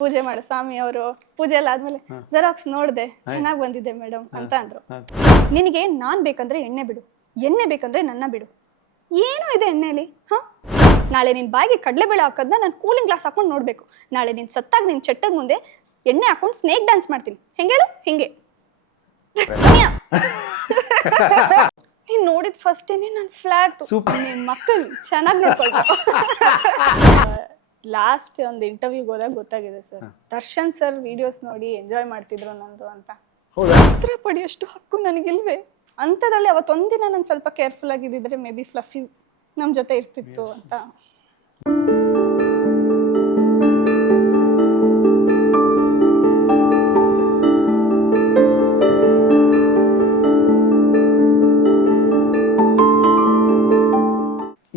ಪೂಜೆ ಮಾಡು ಸ್ವಾಮಿ ಅವರು ಪೂಜೆ ಎಲ್ಲ ಆದ್ಮೇಲೆ ಜೆರಾಕ್ಸ್ ನೋಡ್ದೆ ಚೆನ್ನಾಗಿ ಬಂದಿದೆ ಮೇಡಮ್ ಅಂತ ಅಂದ್ರು. ನಿನಗೆ ನಾನ್ ಬೇಕಂದ್ರೆ ಎಣ್ಣೆ ಬಿಡು, ಎಣ್ಣೆ ಬೇಕಂದ್ರೆ ನನ್ನ ಬಿಡು, ಏನೋ ಇದೆ ಎಣ್ಣೆಲಿ. ನಾಳೆ ನಿನ್ ಬಾಯಿಗೆ ಕಡಲೆಬೇಳೆ ಹಾಕೋದನ್ನ ನಾನು ಕೂಲಿಂಗ್ ಗ್ಲಾಸ್ ಹಾಕೊಂಡು ನೋಡ್ಬೇಕು. ನಾಳೆ ನಿನ್ ಸತ್ತಾಗ ನಿನ್ ಚಟ್ಟದ ಮುಂದೆ ಎಣ್ಣೆ ಹಾಕೊಂಡು ಸ್ನೇಕ್ ಡ್ಯಾನ್ಸ್ ಮಾಡ್ತೀನಿ. ಹೆಂಗೇಳು ಹಿಂಗೆ. ನೀನ್ ನೋಡಿದ ಫಸ್ಟ್ ನಾನು ಫ್ಲಾಟ್ ನಿಮ್ ಮಕ್ಕಳು ಚೆನ್ನಾಗಿ ನೋಡ್ಕೊಳ್ಬೇಕು. ಲಾಸ್ಟ್ ಒಂದು ಇಂಟರ್ವ್ಯೂಗೆ ಹೋದಾಗ ಗೊತ್ತಾಗಿದೆ ಸರ್, ದರ್ಶನ್ ಸರ್ ವಿಡಿಯೋಸ್ ನೋಡಿ ಎಂಜಾಯ್ ಮಾಡ್ತಿದ್ರು ನಂದು ಅಂತ. ಉತ್ತರ ಪಡೆಯೋಷ್ಟು ಹಕ್ಕು ನನಗಿಲ್ವೇ ಅಂಥದ್ರಲ್ಲಿ ಅವತ್ತೊಂದಿನ ನಾನು ಸ್ವಲ್ಪ ಕೇರ್ಫುಲ್ ಆಗಿದ್ದಿದ್ರೆ ಮೇ ಬಿ ಫ್ಲಫಿ ನಮ್ಮ ಜೊತೆ ಇರ್ತಿತ್ತು ಅಂತ.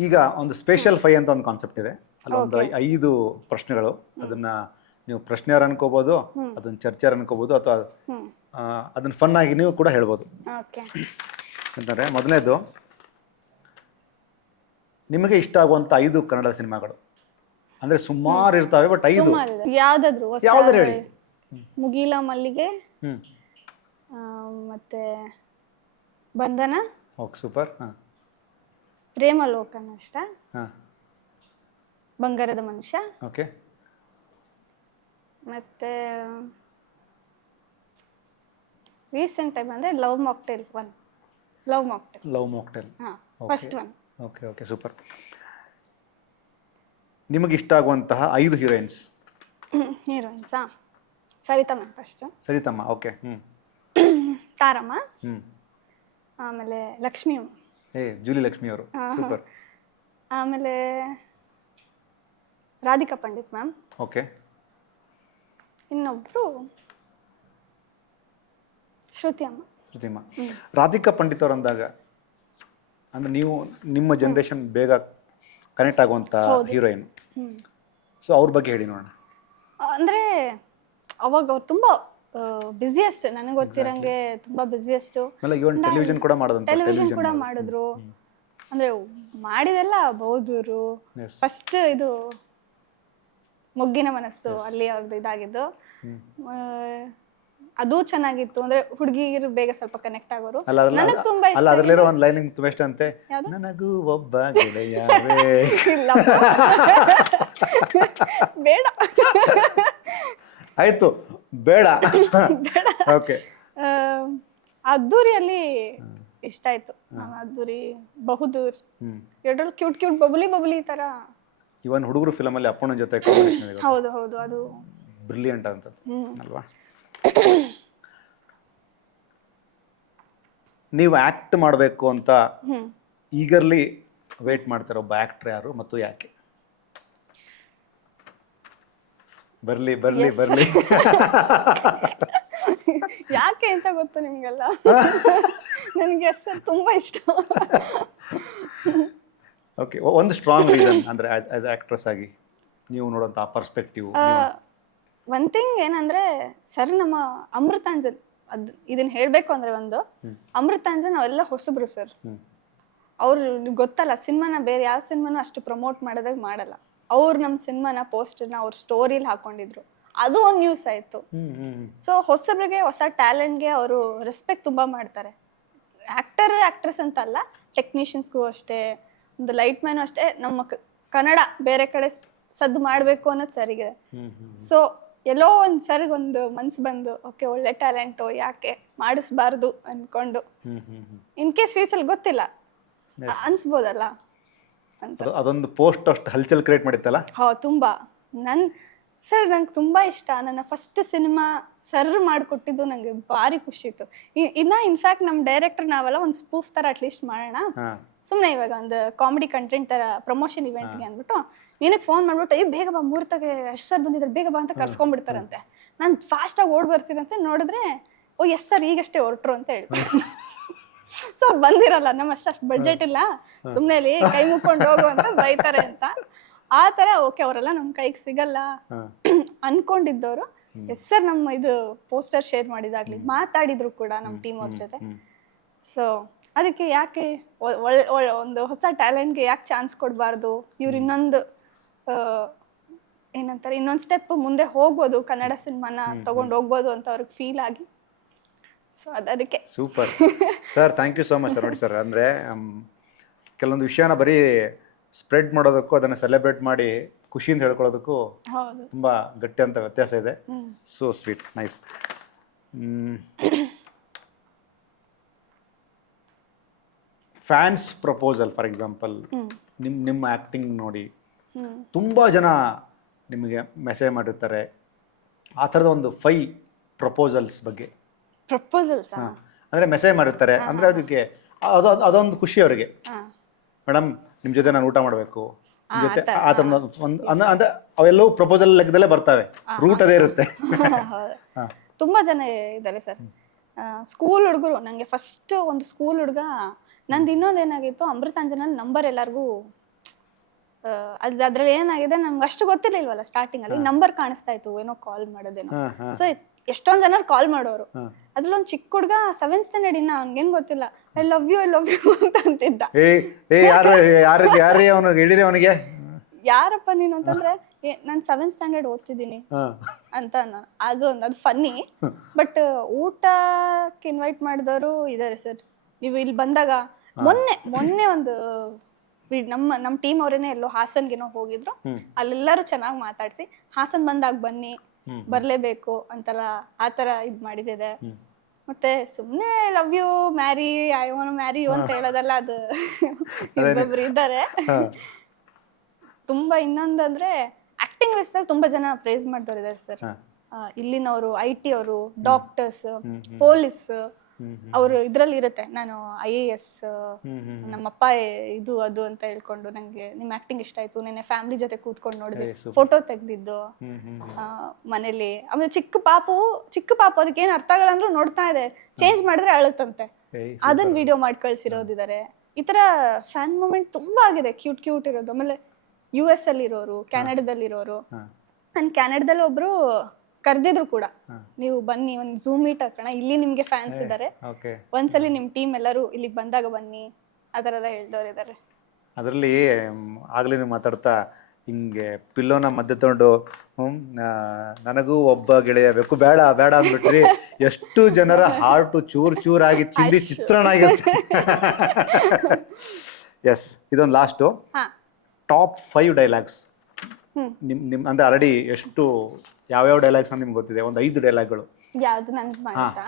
ಈಗ ಒಂದು ಸ್ಪೆಷಲ್ 5 ಅಂತ ಒಂದು ಕಾನ್ಸೆಪ್ಟ್ ಇದೆ. ಅಲ್ಲೊಂದು 5 ಪ್ರಶ್ನೆಗಳು. ಅದನ್ನ ನೀವು ಪ್ರಶ್ನೆಯವ್ರು ಅನ್ಕೋಬಹುದು, ಅದನ್ನ ಚರ್ಚೆಯವ್ರು ಅನ್ಕೋಬಹುದು, ಅಥವಾ ಅದನ್ನ ಫನ್ ಆಗಿ ನೀವು ಕೂಡ ಹೇಳ್ಬೋದು. ಅಂತಂದ್ರೆ ಮೊದಲನೇದು, ನಿಮಗೆ ಇಷ್ಟ ಆಗುವಂತ 5 ಕನ್ನಡ ಸಿನಿಮಾಗಳು. ಅಂದ್ರೆ ಸುಮಾರು ಇರ್ತಾವೆ, ಬಟ್ 5 ಯಾವ್ದಾದ್ರು ಹೇಳಿ. ಮುಗಿಲ ಮಲ್ಲಿಗೆ, ಮತ್ತೆ ಬಂಧನ, ಓಕೆ ಸೂಪರ್, ಪ್ರೇಮ ಲೋಕನ ಇಷ್ಟ, ಬಂಗಾರದ ಮನುಷ್ಯ, ಓಕೆ, ಮತ್ತೆ ರೀಸೆಂಟ್ ಟೈಮ್ ಅಂದ್ರೆ love mocktail 1. Love mocktail first one. Okay okay super. ನಿಮಗೆ ಇಷ್ಟ ಆಗುವಂತಹ 5 ಹೀರೋಯಿನ್ಸ್. ಹೀರೋಯಿನ್ಸಾ? ಸರಿತಮ್ಮ ಫಸ್ಟ್. ಸರಿತಮ್ಮ, ಓಕೆ. ತಾರಮ್ಮ, ಆಮೇಲೆ ಲಕ್ಷ್ಮಿ, ಜೂಲಿ ಲಕ್ಷ್ಮಿ ಅವರು, ಸೂಪರ್. ಆಮೇಲೆ ರಾಧಿಕಾ ಪಂಡಿತ್ ಮ್ಯಾಮ್, ಓಕೆ. ಇನ್ನೊಬ್ರು ಶ್ರುತಿ ಅಮ್ಮ. ರಾಧಿಕಾ ಪಂಡಿತ್ ಅವರು ಅಂದಾಗ ಅಂದ್ರೆ ನೀವು ನಿಮ್ಮ ಜನರೇಷನ್ ಬೇಗ ಕನೆಕ್ಟ್ ಆಗುವಂತ ಹೀರೋಯಿನ್. ಸೊ ಅವ್ರ ಬಗ್ಗೆ ಹೇಳಿ ನೋಡೋಣ. ಅಂದ್ರೆ ಅವಾಗ ಅವ್ರು ತುಂಬಾ ಬಿಸಿಯೆಸ್ಟ್, ನನಗೆ ಗೊತ್ತಿರಂಗೆ ತುಂಬಾ ಬಿಸಿಯೆಸ್ಟ್. ಟೆಲಿವಿಷನ್ ಕೂಡ ಮಾಡಿದ್ರು. ಅಂದ್ರೆ ಮಾಡಿದೆಲ್ಲ ಬೌದ್ಧರು. ಫಸ್ಟ್ ಇದು ಮೊಗ್ಗಿನ ಮನಸ್ಸು ಅಲ್ಲಿ ಅವ್ರದ್ದು ಇದಾಗಿದ್ದು, ಅದು ಚೆನ್ನಾಗಿತ್ತು. ಅಂದ್ರೆ ಹುಡುಗಿರು ಬೇಗ ಸ್ವಲ್ಪ ಕನೆಕ್ಟ್ ಆಗೋರು. ನನಗೆ ತುಂಬಾ ಇಷ್ಟ. ಅದರಲ್ಲಿರೋ ಒಂದು ಲೈನ್ ತುಂಬಾ ಇಷ್ಟ ಅಂತೆ, ನನಗೂ ಒಬ್ಬ ಗೆಳೆಯರೇ. ಬೇಡ ಆಯ್ತು, ಬೇಡ. ಓಕೆ. ಅದ್ದೂರಿಯಲ್ಲಿ ಇಷ್ಟ ಆಯ್ತು. ಅದ್ದೂರಿ, ಬಹುದೂರ್, ಎರಡರಲ್ಲಿ ಕ್ಯೂಟ್ ಬಬಲಿ ತರ. ಇವನ್ ಹುಡುಗರು ಫಿಲಮ್ ಅಲ್ಲಿ ಅಪ್ಪನ ಜೊತೆ ಕಾಂಬಿನೇಷನ್ ಇದೆ. ಹೌದು ಹೌದು, ಅದು ಬ್ರಿಲಿಯಂಟ್ ಅಂತ ಅಲ್ವಾ? ನೀವು ಆಕ್ಟ್ ಮಾಡಬೇಕು ಅಂತ ಈಗರ್ಲಿ ವೇಟ್ ಮಾಡ್ತಾರೆ ಒಬ್ಬ ಆಕ್ಟರ್ ಯಾರು ಮತ್ತು ಯಾಕೆ? ಬರ್ಲಿ ಬರ್ಲಿ ಬರ್ಲಿ. ಯಾಕೆ ಅಂತ ಗೊತ್ತು ನಿಮ್ಗೆಲ್ಲ. ನನಗೆ ಸರ್ ತುಂಬಾ ಇಷ್ಟ. ಓಕೆ, ಒಂದು ಸ್ಟ್ರಾಂಗ್ ರೀಸನ್ ಅಂದ್ರೆ ಆಸ್ ಆಕ್ಟ್ರೆಸ್ ಆಗಿ ನೀವು ನೋಡುವಂತ ಪರ್ಸ್ಪೆಕ್ಟಿವ್. ಒನ್ ಥಿಂಗ್ ಏನಂದ್ರೆ ಸರ್, ನಮ್ಮ ಅಮೃತಾಂಜನ್, ಇದನ್ನ ಹೇಳ್ಬೇಕು ಅಂದ್ರೆ ಒಂದು ಅಮೃತಾಂಜನ್ ಅವೆಲ್ಲ ಹೊಸಬ್ರು ಸರ್. ಅವ್ರು ಗೊತ್ತಲ್ಲ, ಸಿನಿಮಾನ ಬೇರೆ ಯಾವ ಸಿನಿಮಾನು ಅಷ್ಟು ಪ್ರಮೋಟ್ ಮಾಡೋದಾಗ ಮಾಡಲ್ಲ. ಅವ್ರು ನಮ್ಮ ಸಿನಿಮಾನ ಪೋಸ್ಟರ್ನ ಅವ್ರ ಸ್ಟೋರಿಲಿ ಹಾಕೊಂಡಿದ್ರು, ಅದು ಒಂದು ನ್ಯೂಸ್ ಆಯ್ತು. ಸೊ ಹೊಸಬ್ರಿಗೆ, ಹೊಸ ಟ್ಯಾಲೆಂಟ್ಗೆ ಅವರು ರೆಸ್ಪೆಕ್ಟ್ ತುಂಬಾ ಮಾಡ್ತಾರೆ. ಆಕ್ಟರ್ ಆಕ್ಟ್ರೆಸ್ ಅಂತ ಅಲ್ಲ, ಟೆಕ್ನಿಷಿಯನ್ಸ್ಗೂ ಅಷ್ಟೇ, ಒಂದು ಲೈಟ್ ಮ್ಯಾನು ಅಷ್ಟೇ. ನಮ್ಮ ಕನ್ನಡ ಬೇರೆ ಕಡೆ ಸದ್ದು ಮಾಡಬೇಕು ಅನ್ನೋದು ಸರಿಗೆ. ಸೊ ಎಲ್ಲೋ ಒಂದು ಸರ್ಗೊಂದು ಮನ್ಸು ಬಂದು, ಓಕೆ ಒಳ್ಳೆ ಟ್ಯಾಲೆಂಟು, ಯಾಕೆ ಮಾಡಿಸ್ಬಾರ್ದು ಅನ್ಕೊಂಡು, ಇನ್ ಕೇಸ್ ಫ್ಯೂಚರ್ ಗೊತ್ತಿಲ್ಲ ಅನ್ಸ್ಬೋದಲ್ಲ ಅಂತ. ಅದೊಂದು ಪೋಸ್ಟ್ ಅಷ್ಟು ಹಲ್ಚಲ್ ಕ್ರಿಯೇಟ್ ಮಾಡಿತ್ತಲ್ಲ. ತುಂಬಾ. ನಂಗೆ ತುಂಬಾ ಇಷ್ಟ. ನನ್ನ ಫಸ್ಟ್ ಸಿನಿಮಾ ಸರ್ ಮಾಡಿಕೊಟ್ಟಿದ್ದು ನಂಗೆ ಭಾರಿ ಖುಷಿ ಇತ್ತು. ಇನ್ನ ಇನ್ಫ್ಯಾಕ್ಟ್ ನಮ್ಮ ಡೈರೆಕ್ಟರ್ ನಾವೆಲ್ಲ ಒಂದು ಸ್ಪೂಫ್ ತರ ಅಟ್ಲೀಸ್ಟ್ ಮಾಡೋಣ, ಸುಮ್ಮನೆ ಇವಾಗ ಒಂದು ಕಾಮಿಡಿ ಕಂಟೆಂಟ್ ತರ ಪ್ರಮೋಷನ್ ಇವೆಂಟ್ಗೆ ಅಂದ್ಬಿಟ್ಟು ನಿನಗೆ ಫೋನ್ ಮಾಡ್ಬಿಟ್ಟು, ಬೇಗ ಬಾ, ಮುಹೂರ್ತಕ್ಕೆ ಎಸ್ ಸರ್ ಬಂದಿದ್ದಾರೆ, ಬೇಗ ಬಾ ಅಂತ ಕರ್ಸ್ಕೊಂಡ್ಬಿಡ್ತಾರಂತೆ. ನಾನು ಫಾಸ್ಟಾಗಿ ಓಡ್ ಬರ್ತೀರಂತೆ. ನೋಡಿದ್ರೆ ಓ ಎಸ್ ಸರ್ ಈಗಷ್ಟೇ ಹೊರಟ್ರು ಅಂತ ಹೇಳಿ. ಸೊ ಬಂದಿರಲ್ಲ, ನಮ್ಮ ಅಷ್ಟು ಬಡ್ಜೆಟ್ ಇಲ್ಲ, ಸುಮ್ಮನೆ ಅಲ್ಲಿ ಕೈ ಮುಕ್ಕೊಂಡು ಹೋಗು ಅಂತ ಬೈತಾರೆ ಅಂತ. ಆ ತರ ಓಕೆ ಅವರೆಲ್ಲ ನಮ್ಮ ಕೈಗೆ ಸಿಗಲ್ಲ ಅನ್ಕೊಂಡಿದ್ದವರು ಎಸ್ ಸರ್ ನಮ್ಮ ಇದು ಪೋಸ್ಟರ್ ಶೇರ್ ಮಾಡಿದಾಗ್ಲಿ ಮಾತಾಡಿದ್ರು ಕೂಡ ನಮ್ಮ ಟೀಮ್ ಅವ್ರ ಜೊತೆ. ಸೊ ಅದಕ್ಕೆ ಯಾಕೆ ಒಂದು ಹೊಸ ಟ್ಯಾಲೆಂಟ್ಗೆ ಯಾಕೆ ಚಾನ್ಸ್ ಕೊಡಬಾರ್ದು, ಇವ್ರು ಇನ್ನೊಂದು ಏನಂತಾರೆ ಇನ್ನೊಂದು ಸ್ಟೆಪ್ ಮುಂದೆ ಹೋಗ್ಬೋದು, ಕನ್ನಡ ಸಿನಿಮಾನ ತಗೊಂಡು ಹೋಗ್ಬೋದು ಅಂತ ಅವ್ರಿಗೆ ಫೀಲ್ ಆಗಿ, ಸೊ ಅದಕ್ಕೆ. Super sir, thank you so much sir. ನೋಡಿ ಸರ್, ಅಂದರೆ ಕೆಲವೊಂದು ವಿಷಯನ ಬರೀ ಸ್ಪ್ರೆಡ್ ಮಾಡೋದಕ್ಕೂ ಅದನ್ನು ಸೆಲೆಬ್ರೇಟ್ ಮಾಡಿ ಖುಷಿಯಿಂದ ಹೇಳ್ಕೊಳ್ಳೋದಕ್ಕೂ ಹೌದು, ತುಂಬ ಗಟ್ಟಿ ಅಂತ ವ್ಯತ್ಯಾಸ ಇದೆ. So sweet, nice. Fans proposal for example, ನಿಮ್ಮ ಆ್ಯಕ್ಟಿಂಗ್ ನೋಡಿ ತುಂಬ ಜನ ನಿಮಗೆ ಮೆಸೇಜ್ ಮಾಡಿರ್ತಾರೆ. ಆ ಥರದ ಒಂದು 5 ಪ್ರಪೋಸಲ್ಸ್ ಬಗ್ಗೆ. ಪ್ರಪೋಸಲ್ಸ್ ಅಂದರೆ ಮೆಸೇಜ್ ಮಾಡಿರ್ತಾರೆ, ಅಂದರೆ ಅದಕ್ಕೆ ಅದೊಂದು ಖುಷಿ ಅವರಿಗೆ. ಮೇಡಮ್ ನಿಮ್ಮ ಜೊತೆ ನಾನು ಊಟ ಮಾಡಬೇಕು, ನಿಮ್ಮ ಜೊತೆ ಆ ಥರ ಒಂದು ಅಂದರೆ ಅವೆಲ್ಲವೂ ಪ್ರಪೋಸಲ್ ಲೆಕ್ಕದಲ್ಲೇ ಬರ್ತವೆ, ರೂಟ್ ಅದೇ ಇರುತ್ತೆ. ತುಂಬಾ ಜನ ಇದ್ದಾರೆ ಸರ್. ಸ್ಕೂಲ್ ಹುಡುಗರು, ನಂಗೆ ಫಸ್ಟ್ ಒಂದು ಸ್ಕೂಲ್ ಹುಡುಗ, ನಂದು ಇನ್ನೊಂದೇನಾಗಿತ್ತು, ಅಮೃತಾಂಜನಲ್ಲಿ ನಂಬರ್ ಎಲ್ಲರಿಗೂ ಅದ್ರಲ್ಲಿ ಏನಾಗಿದೆ ನಮ್ಗೆ ಅಷ್ಟು ಗೊತ್ತಿರ್ಲಿಲ್ವಲ್ಲ ಸ್ಟಾರ್ಟಿಂಗ್ ಅಲ್ಲಿ, ನಂಬರ್ ಕಾಣಿಸ್ತಾ ಇತ್ತು, ಏನೋ ಕಾಲ್ ಮಾಡೋದೇನೋ. ಸೊ ಎಷ್ಟೊಂದ್ ಜನ ಕಾಲ್ ಮಾಡೋರು. ಅದ್ರಲ್ಲಿ ಒಂದು ಚಿಕ್ಕ ಹುಡ್ಗ 7th ಸ್ಟ್ಯಾಂಡರ್ಡ್, ಇನ್ನ ಅವ್ನಿಗೇನ್ ಗೊತ್ತಿಲ್ಲ, ಐ ಲವ್ ಯು ಅಂತ ಅಂತಿದ್ದ. ಯಾರಪ್ಪ ನೀನು ಅಂತಂದ್ರೆ, ನಾನು 7th ಸ್ಟ್ಯಾಂಡರ್ಡ್ ಓದ್ತಿದ್ದೀನಿ ಅಂತ. ಅದು ಫನ್ನಿ. ಬಟ್ ಊಟಕ್ಕೆ ಇನ್ವೈಟ್ ಮಾಡಿದವರು ಇದಾರೆ ಸರ್. ನೀವು ಇಲ್ಲಿ ಬಂದಾಗ ಮೊನ್ನೆ ಒಂದು ನಮ್ಮ ಟೀಮ್ ಅವರೇನೆ ಎಲ್ಲೋ ಹಾಸನ್ಗೇನೋ ಹೋಗಿದ್ರು, ಅಲ್ಲೆಲ್ಲರೂ ಚೆನ್ನಾಗಿ ಮಾತಾಡ್ಸಿ ಹಾಸನ್ ಬಂದಾಗ ಬನ್ನಿ, ಬರ್ಲೇಬೇಕು ಅಂತೆಲ್ಲ ಆತರ ಇದ್ ಮಾಡಿದಿದೆ. ಮತ್ತೆ ಸುಮ್ನೆ love you, marry, I want marry you ಅಂತ ಹೇಳೋದಲ್ಲ, ಅದು ಇನ್ನೊಬ್ರು ಇದ್ದಾರೆ. ತುಂಬಾ ಇನ್ನೊಂದಂದ್ರೆ ಆಕ್ಟಿಂಗ್ ವಯಸ್ಸಲ್ಲಿ ತುಂಬಾ ಜನ ಪ್ರೇಸ್ ಮಾಡ್ದವ್ರು ಇದಾರೆ ಸರ್. ಇಲ್ಲಿನವರು, IT ಅವರು, ಡಾಕ್ಟರ್ಸ್, ಪೊಲೀಸ್, ಅವರು ಇದ್ರಲ್ಲಿ ಇರುತ್ತೆ, ನಾನು IAS, ನಮ್ಮಪ್ಪ ಇದು ಅದು ಅಂತ ಹೇಳ್ಕೊಂಡು ನಂಗೆ ನಿಮ್ಮ ಆಕ್ಟಿಂಗ್ ಇಷ್ಟ ಆಯ್ತು, ನೆನ್ನೆ ಫ್ಯಾಮಿಲಿ ಜೊತೆ ಕೂತ್ಕೊಂಡು ನೋಡಿದೆ, ಫೋಟೋ ತೆಗ್ದಿದ್ದು ಮನೇಲಿ. ಆಮೇಲೆ ಚಿಕ್ಕ ಪಾಪು ಅದಕ್ಕೆ ಏನ್ ಅರ್ಥ ಆಗಲ್ಲ ಅಂದ್ರೂ ನೋಡ್ತಾ ಇದೆ, ಚೇಂಜ್ ಮಾಡಿದ್ರೆ ಅಳುತ್ತಂತೆ, ಅದನ್ನ ವಿಡಿಯೋ ಮಾಡಿ ಕಳ್ಸಿರೋದಿದ್ದಾರೆ. ಈ ತರ ಫ್ಯಾನ್ ಮೂಮೆಂಟ್ ತುಂಬಾ ಆಗಿದೆ, ಕ್ಯೂಟ್ ಇರೋದು. ಆಮೇಲೆ US ಅಲ್ಲಿ ಇರೋರು, ಕ್ಯಾನಡಾದಲ್ಲಿ ಇರೋರು. ನಾನು ಕ್ಯಾನಡಾದಲ್ಲಿ ಒಬ್ರು ಕರೆದಿದ್ರು ಕೂಡ, ನೀವು ಬನ್ನಿ ಒಂದು ಝೂಮ್ ಮೀಟ್ ಹಾಕೋಣ, ಇಲ್ಲಿ ನಿಮ್ಗೆ ಫ್ಯಾನ್ಸ್ ಇದ್ದಾರೆ, ಒಂದ್ಸಲಿ ನಿಮ್ ಟೀಮ್ ಎಲ್ಲರೂ ಇಲ್ಲಿಗೆ ಬಂದಾಗ ಬನ್ನಿ, ಅದರ ಎಲ್ಲ ಹೇಳ್ದವ್ರು ಇದ್ದಾರೆ. ಅದರಲ್ಲಿ ಆಗ್ಲೇ ನೀವು ಮಾತಾಡ್ತಾ ಹಿಂಗೆ ಪಿಲ್ಲೋನ ಮಧ್ಯೆ ತಗೊಂಡು ನನಗೂ ಒಬ್ಬ ಗೆಳೆಯ ಬೇಕು, ಬೇಡ ಅಂದ್ಬಿಟ್ರಿ. ಎಷ್ಟು ಜನರ ಹಾರ್ಟು ಚೂರಾಗಿ ಚಿಂದಿ ಚಿತ್ರಣ ಆಗಿರುತ್ತೆ. ಎಸ್, ಇದೊಂದು ಲಾಸ್ಟು ಟಾಪ್ 5 ಡೈಲಾಗ್ಸ್ ನಿಮ್ ಅಂದ್ರೆ ಆಲ್ರೆಡಿ ಎಷ್ಟು ಯಾವ್ಯಾವ ಡೈಲಾಗ್ಸ್ ಅಂತ ನಿಮ್ಗೆ ಗೊತ್ತಿದೆ, ಒಂದು 5 ಡೈಲಾಗ್ಗಳು. ಯಾವ್ದು ನನ್ಗೆ ಮಾಡ್ತಾ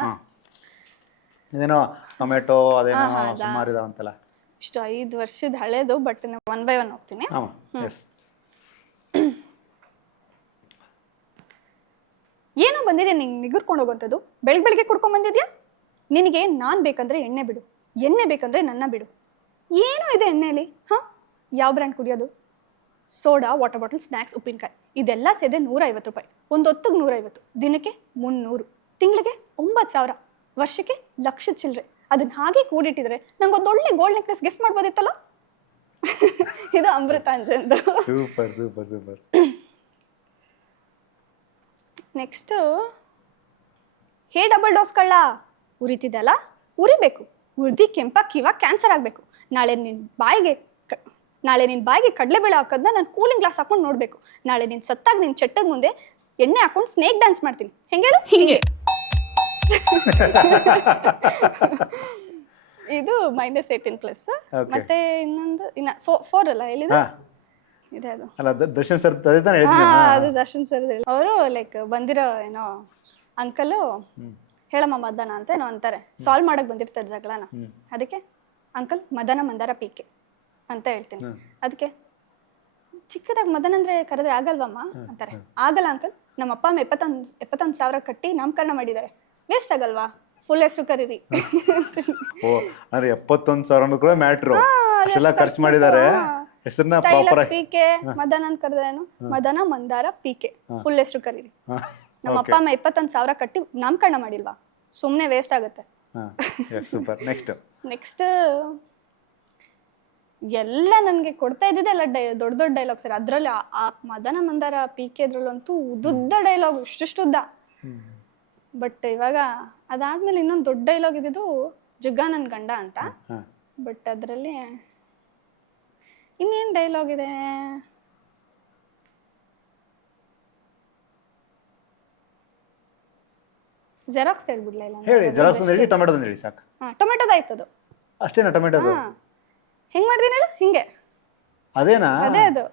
ಇದೇನೋ ಟೊಮೆಟೊ ಅದೇನೋ ಸುಮಾರು ಇದಾವಂತಲ್ಲ, ಇಷ್ಟು 5 ವರ್ಷದ ಹಳೇದು. ಬಟ್ ನಾನು 1 by 1 ಹೋಗ್ತೀನಿ. ಏನೋ ಬಂದಿದೆ ನಿಂಗೆ ನಿಗುರ್ಕೊಂಡು ಹೋಗೋಂಥದ್ದು, ಬೆಳಗ್ಗೆ ಕುಡ್ಕೊಂಡ್ ಬಂದಿದ್ಯಾ? ನಿನಗೆ ನಾನ್ ಬೇಕಂದ್ರೆ ಎಣ್ಣೆ ಬಿಡು, ಎಣ್ಣೆ ಬೇಕಂದ್ರೆ ನನ್ನ ಬಿಡು. ಏನೋ ಇದೆ ಎಣ್ಣೆಯಲ್ಲಿ. ಯಾವ ಬ್ರ್ಯಾಂಡ್ ಕುಡಿಯೋದು? ಸೋಡಾ, ವಾಟರ್ ಬಾಟಲ್, ಸ್ನ್ಯಾಕ್ಸ್, ಉಪ್ಪಿನಕಾಯಿ, ಇದೆಲ್ಲ ಸೇದೆ 150 ರೂಪಾಯಿ. ಒಂದು ಹೊತ್ತಿಗೆ 150, ದಿನಕ್ಕೆ 300, ತಿಂಗಳಿಗೆ 9,000, ವರ್ಷಕ್ಕೆ 1,00,000 ಚಿಲ್ಲರೆ. ಅದನ್ನ ಹಾಗೆ ಕೂಡಿಟ್ಟಿದ್ರೆ ನಂಗೆ ಒಂದು ಒಳ್ಳೆ ಗೋಲ್ಡ್ ನೆಕ್ಲೆಸ್ ಗಿಫ್ಟ್ ಮಾಡ್ಬೋದಿತ್ತಲ್ಲ. ಇದು ಅಮೃತಾಂಜನ್ದು. Super. Next, hey double dose ಕಳ್ಳ, ಉರಿತಿದೆಲ್ಲ ಉರಿಬೇಕು, ಉರ್ದಿ ಕೆಂಪಾಗಿ ಇವಾಗ ಕ್ಯಾನ್ಸರ್ ಆಗಬೇಕು. ನಾಳೆ ನಿನ್ ಬಾಯಿಗೆ ಕಡಲೆಬೇಳೆ ಹಾಕೋದನ್ನ ನಾನು ಕೂಲಿಂಗ್ ಗ್ಲಾಸ್ ಹಾಕೊಂಡು ನೋಡ್ಬೇಕು. ನಾಳೆ ನೀನ್ ಸತ್ತಾಗ ನಿನ್ ಚಟ್ಟದ ಮುಂದೆ ಎಣ್ಣೆ ಹಾಕೊಂಡು ಸ್ನೇಕ್ ಡ್ಯಾನ್ಸ್ ಮಾಡ್ತೀನಿ. ಹೆಂಗೇಳು? ಹಿಂಗೆ. ಇದು -18+. ಮತ್ತೆ ಇನ್ನೊಂದು 4 ಅಲ್ಲ ಹೇಳಿದ ಇದೆ, ಅದು ದರ್ಶನ್ ಸರ್. ಅದು ದರ್ಶನ್ ಸರ್. ಅವರು ಲೈಕ್ ಬಂದಿರೋ ಏನೋ ಅಂಕಲು ಹೇಳಮ್ಮ ಮದನ ಅಂತ ಏನೋ ಅಂತಾರೆ, ಸಾಲ್ವ್ ಮಾಡಕ್ ಬಂದಿರ್ತಾರೆ ಜಗಳನ. ಅದಕ್ಕೆ ಅಂಕಲ್ ಮದನ ಮಂದಾರ ಪೀಕೆ ಅಂತ ಹೇಳ್ತೀನಿ. ಅದಕ್ಕೆ ಚಿಕ್ಕದಾಗ ಮದನ್ ಅಂದ್ರೆ ಕರೆದ್ರೆ ಆಗಲ್ವಮ್ಮ ಅಂತಾರೆ. ಆಗಲ್ಲ ಅಂಕಲ್, ನಮ್ಮ ಅಪ್ಪ ಅಮ್ಮ 71,000 ಕಟ್ಟಿ ನಾಮಕರಣ ಮಾಡಿದ್ದಾರೆ, ವೇಸ್ಟ್ ಆಗಲ್ವಾ? ಫುಲ್ ಹೆಸರು ಕರೀರಿ. ಓ, ಅಂದ್ರೆ 71,000 ಕೂಡ ಮ್ಯಾಟ್ರು ಅಷ್ಟೆಲ್ಲ ಖರ್ಚು ಮಾಡಿದ್ದಾರೆ. ಹೆಸರನ್ನ ಪ್ರಾಪರ್ ಪೀಕೆ ಮದನ್ ಅಂತ ಕರೆದ್ರೇನು? ಮದನ ಮಂದಾರ ಪೀಕೆ, ಫುಲ್ ಹೆಸರು ಕರೀರಿ. ನಮ್ಮ ಅಪ್ಪ ಅಮ್ಮ 71,000 ಕಟ್ಟಿ ನಾಮಕರಣ ಮಾಡಿಲ್ವಾ? ಸುಮ್ನೆ ವೇಸ್ಟ್ ಆಗುತ್ತೆ. ಸೂಪರ್. ನೆಕ್ಸ್ಟ್ ಎಲ್ಲ ನನ್ಗೆ ಕೊಡ್ತಾ ಇದ್ದಿದ್ದೆಲ್ಲ ದೊಡ್ಡ ಡೈಲಾಗ್ ಸರ್. ಅದ್ರಲ್ಲಿ ಆ ಮದನ ಮಂದಾರ ಪೀಕೆ ಅದ್ರಲ್ಲಂತೂ ಉದ್ದ ಡೈಲಾಗ್, ಇಷ್ಟುದ್ದ. ಬಟ್ ಇವಾಗ ಅದಾದ್ಮೇಲೆ ಇನ್ನೊಂದು ದೊಡ್ಡ ಡೈಲಾಗ್ ಇದ್ದಿದ್ದು ಜುಗ್ಗ ನನ್ ಗಂಡ ಅಂತ. ಬಟ್ ಅದ್ರಲ್ಲಿ ಇನ್ನೇನ್ ಡೈಲಾಗ್ ಇದೆ, ಜೆರಾಕ್ಸ್ ಹೇಳ್ಬಿಡ್ಲ ಇಲ್ಲ ಹೇಳಿ ಜೆರಾಕ್ಸ್ ಒಂದು ಹೇಳಿ, ಟೊಮೆಟೊದೊಂದು ಹೇಳಿ ಸಾಕು. ಹಾಂ ಟೊಮೆಟೊದು ಆಯ್ತದು. ಅಷ್ಟೇನಾ ಟೊಮೆಟೊದು? ಹಾಂ ಹೆಂಗೆ ಮಾಡ್ತೀನಿ ಹೇಳು, ಹಿಂಗೆ ಅದೇನಾ? ಅದೇ ಅದು.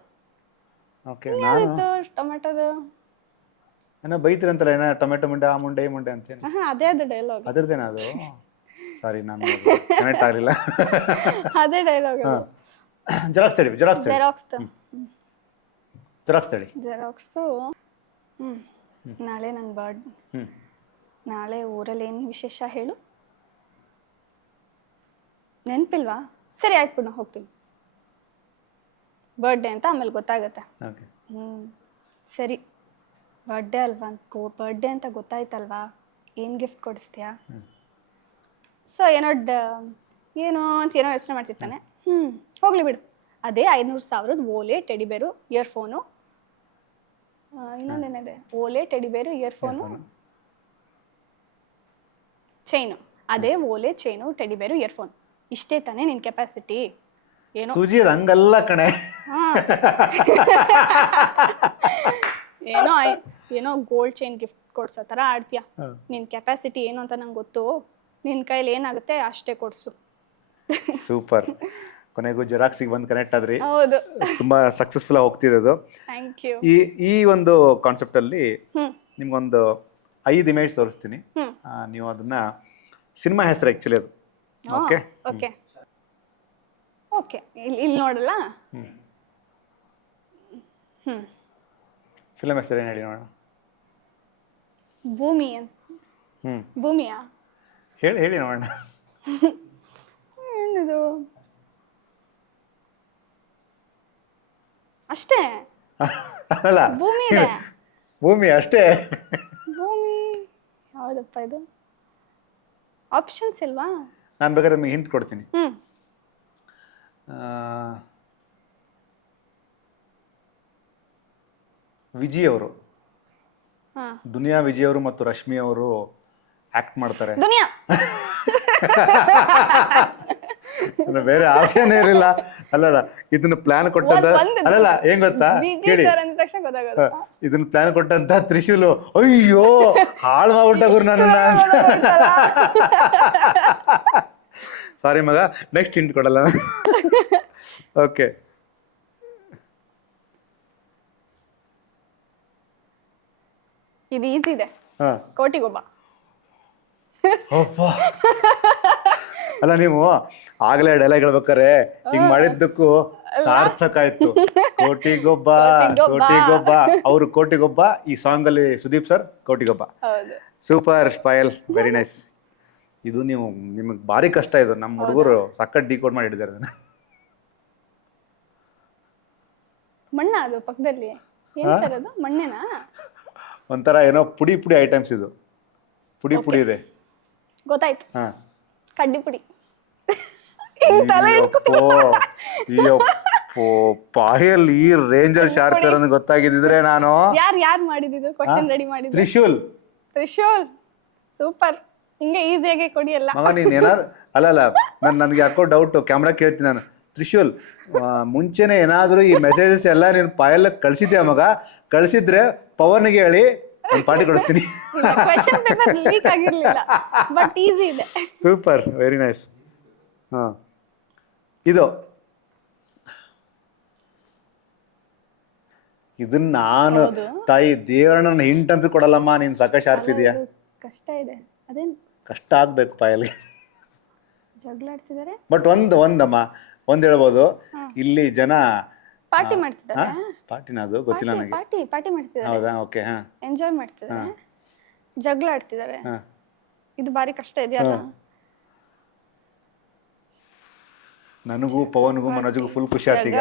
ಓಕೆ. ನಾನು ಯಾವ್ದಿತ್ತು ಟೊಮೆಟೊದು? ಏನೋ ಬೈತೀರಂತಲ್ಲ, ಏನೋ ಟೊಮೆಟೊ ಮುಂಡೆ ಆ ಮುಂಡೆ ಈ ಮುಂಡೆ ಅಂತೇನು, ಹಾಂ ಅದೇ ಅದು ಡೈಲಾಗ್. ಅದ್ರದ್ದೇನಾ ಅದು? ಸಾರಿ ನಾನು ಕನೆಕ್ಟ್ ಆಗಲಿಲ್ಲ. ಅದೇ ಡೈಲಾಗ್. ಜೆರಾಕ್ಸ್ ಹೇಳಿ, ಜೆರಾಕ್ಸ್ ಹೇಳಿ, ಜೆರಾಕ್ಸ್ದು. ಜೆರಾಕ್ಸ್ ಹೇಳಿ. ಜೆರಾಕ್ಸ್ದು. ನಾಳೆ ನನ್ನ ನಾಳೆ ಊರಲ್ಲಿ ಏನು ವಿಶೇಷ ಹೇಳು? ನೆನಪಿಲ್ವಾ? ಸರಿ ಆಯ್ತು ಬಿಡು, ಹೋಗ್ತೀನಿ. ಬರ್ಡೇ ಅಂತ ಆಮೇಲೆ ಗೊತ್ತಾಗತ್ತೆ. ಓಕೆ. ಸರಿ, ಬರ್ಡೇ ಅಲ್ವಾ, ಬರ್ಡೇ ಅಂತ ಗೊತ್ತಾಯ್ತಲ್ವಾ, ಏನು ಗಿಫ್ಟ್ ಕೊಡಿಸ್ತೀಯಾ? ಸೊ ಏನೋ ಅಂತ ಏನೋ ಯೋಚನೆ ಮಾಡ್ತಿರ್ತಾನೆ. ಹೋಗ್ಲಿ ಬಿಡು, ಅದೇ 500,000 ಓಲೆ ಟೆಡಿಬೇರು ಇಯರ್ಫೋನು, ಇನ್ನೊಂದೇನಿದೆ, ಓಲೆ ಟೆಡಿಬೇರು ಇಯರ್ಫೋನು ಚೈನು. ಅದೇ ಓಲೆ ಚೈನು ಟೆಡಿಬೇರು ಇಯರ್ಫೋನ್, ಇಷ್ಟೇ ತಾನೇ ನಿನ್ನ ಕೆಪಾಸಿಟಿ? ಏನೋ ಸೂಜಿ ಹಂಗಲ್ಲ ಕಣೆ. ಏನೋ ಏನೋ ಗೋಲ್ಡ್ ಚೈನ್ ಗಿಫ್ಟ್ ಕೊಡ್ಸೋ ಥರ ಆಡ್ತೀಯ. ನಿನ್ನ ಕೆಪಾಸಿಟಿ ಏನು ಅಂತ ನಂಗೆ ಗೊತ್ತು, ನಿನ್ನ ಕೈಲಿ ಏನಾಗುತ್ತೆ ಅಷ್ಟೇ ಕೊಡ್ಸು. ಸೂಪರ್. ಕೊನೆಗೂ ಜೆರಾಕ್ಸಿಗೆ ಬಂದು ಕನೆಕ್ಟ್ ಆದ್ರಿ. ಹೌದು, ತುಂಬಾ ಸಕ್ಸಸ್ಫುಲ್ ಆಗಿ ಹೋಗ್ತಿದೆ ಅದು. Thank you. ಈ ಒಂದು ಕಾನ್ಸೆಪ್ಟ್ ಅಲ್ಲಿ ನಿಮ್ಗೊಂದು 5 ಇಮೇಜ್ ತೋರಿಸ್ತೀನಿ. ನೀವು ಅದನ್ನ ಸಿನಿಮಾ ಹೆಸರು ಆಕ್ಚುಲಿ ಅದು. Okay okay okay. ಇಲ್ಲಿ ನೋಡಲ್ಲ. ಫಿಲಮ್ ಹೆಸರು ಏನು ಹೇಳಿ ನೋಡೋಣ. ಭೂಮಿ ಅಂತ. ಭೂಮಿಯಾ? ಹೇಳಿ ಹೇಳಿ ನೋಡೋಣ. ಏನಿದು? ಅಷ್ಟೇ ಅಲ್ಲ, ಭೂಮಿ ಇದೆ. ಭೂಮಿ ಅಷ್ಟೇ. ಭೂಮಿ ಯಾವ್ದಪ್ಪ ಇದು? ಆಪ್ಷನ್ಸ್ ಇಲ್ವಾ? ನಾನು ಬೇಕಾದ್ರೆ ನಿಮಗೆ ಹಿಂಟ್ ಕೊಡ್ತೀನಿ. ವಿಜಯ್ ಅವರು, ದುನಿಯಾ ವಿಜಯ್ ಅವರು ಮತ್ತು ರಶ್ಮಿ ಅವರು ಆಕ್ಟ್ ಮಾಡ್ತಾರೆ. ದುನಿಯಾ. ಬೇರೆ ಆಪ್ಷನ್ ಇರಲಿಲ್ಲ. ಅಲ್ಲಲ್ಲ, ಇದನ್ನ ಪ್ಲಾನ್ ಕೊಟ್ಟಂತ ಅಲ್ಲಲ್ಲ, ಏನ್ ಗೊತ್ತಾ ಕೇಳಿ, ಇದನ್ನ ಪ್ಲಾನ್ ಕೊಟ್ಟಂತ ತ್ರಿಶೂಲು. ಅಯ್ಯೋ ಹಾಳು ಮಾಡ್ಬಿಟ್ಟಾಗುರು ನನ್ನ. ಸಾರಿ ಮಗ, ನೆಕ್ಸ್ಟ್ ಹಿಂಟ್ ಕೊಡಲ್ಲ. ಓಕೆ. ಇದು ಈಸಿ ಇದೆ. ಕೋಟಿಗೊಬ್ಬ. ಅಲ್ಲ, ನೀವು ಆಗ್ಲೇ ಡೈಲಾಗ್ ಹೇಳ್ಬೇಕಾರೆ ಹಿಂಗ್ ಮಾಡಿದ್ದಕ್ಕೂ ಸಾರ್ಥಕ ಆಯ್ತು. ಕೋಟಿಗೊಬ್ಬ ಕೋಟಿಗೊಬ್ಬ. ಅವರು ಕೋಟಿಗೊಬ್ಬ, ಈ ಸಾಂಗ್ ಅಲ್ಲಿ Sudeep sir Kotigobba. Super Payal, very nice. ಇದು ನಿಮಗೆ ಭಾರಿ ಕಷ್ಟ ಇದು. ನಮ್ಮ ಹುಡುಗರು ಸಖತ್ ಡಿಕೋಡ್ ಮಾಡಿ ಹಿಡಿದಾರೆ ಅದನ್ನ. ಮಣ್ಣ ಅದು ಪಕ್ಕದಲ್ಲಿ ಏನು ಸರ್ ಅದು? ಮಣ್ಣೇನಾ? ಒಂಥರ ಏನೋ ಪುಡಿ ಪುಡಿ ಐಟಮ್ಸ್ ಇದು. ಪುಡಿ ಪುಡಿ ಇದೆ. ಗೊತ್ತಾಯ್ತು. ಕಡ್ಡಿ ಪುಡಿ. ಪಾಯಲ್ ಈ ರೇಂಜಲ್ಲಿ ಶಾರ್ಪ್ ಇರೋದು ಗೊತ್ತಾಗಿದ್ದಿದ್ರೆ ನಾನು. ಯಾರು ಮಾಡಿದ್ದು ಕ್ವೆಶ್ಚನ್ ರೆಡಿ ಮಾಡಿದ್ದು? ತ್ರಿಶೂಲ್. ತ್ರಿಶೂಲ್ ಸೂಪರ್. ಹಿಂಗೆ ಈಸಿಯಾಗಿ ಕೊಡಿ ಎಲ್ಲ. ಮಗ ನೀನ್ ಏನಾದ್ರು ಅಲ್ಲಲ್ಲ, ನನ್ಗೆ ಯಾಕೋ ಡೌಟ್, ಕ್ಯಾಮ್ರಾ ಕೇಳ್ತೀನಿ ನಾನು. ತ್ರಿಶೂಲ್, ಮುಂಚೆನೆ ಏನಾದ್ರು ಈ ಮೆಸೇಜಸ್ ಎಲ್ಲ ನೀನು ಪಾಯಲ್ ಕಳ್ಸಿದ್ಯಾ ಮಗ? ಕಳ್ಸಿದ್ರೆ ಪವನ್ಗೆ ಹೇಳಿ ಒಂದು ಪಾರ್ಟಿ ಕೊಡಿಸ್ತೀನಿ. ಕ್ವೆಶ್ಚನ್ ಪೇಪರ್ ಲೀಕ್ ಆಗಿರ್ಲಿಲ್ಲ, ಬಟ್ ಈಸಿ ಇದೆ. Super, very nice. ಇದನ್ನ ನಾನು ತಾಯಿ ದೇವರನ್ನ ಹಿಂಟ್ ಅಂತ ಕೊಡಲ್ಲಮ್ಮ, ನೀನ್ ಸಾಕ ಶಾರ್ಪ್ ಇದೆಯಾ? ಕಷ್ಟ ಇದೆ. ಅದೇನ್ ಕಷ್ಟ ಆಗ್ಬೇಕು ಪಾಯಲ್ಲಿ. ಜಗಳಾಡ್ತಿದ್ದಾರೆ. ಬಟ್ ಒಂದಮ್ಮ ಹೇಳ್ಬೋದು, ಇಲ್ಲಿ ಜನ ಪಾರ್ಟಿ ಮಾಡ್ತಿದ್ದಾರೆ. ಪಾರ್ಟಿನ ಅದು ಗೊತ್ತಿಲ್ಲ ನನಗೆ. ಪಾರ್ಟಿ ಮಾಡ್ತಿದ್ದಾರೆ. ಹೌದಾ? ಓಕೆ. ಎಂಜಾಯ್ ಮಾಡ್ತಿದ್ದಾರೆ, ಜಗಳ ಆಡ್ತಿದ್ದಾರೆ. ಇದು ಬಾರಿ ಕಷ್ಟ ಇದೆಯಲ್ಲ. ನನಗೂ ಪವನ್ಗೂ ಮನೋಜ್ಗೂ ಫುಲ್ ಖುಷಿ ಆಗ್ತೀಗ.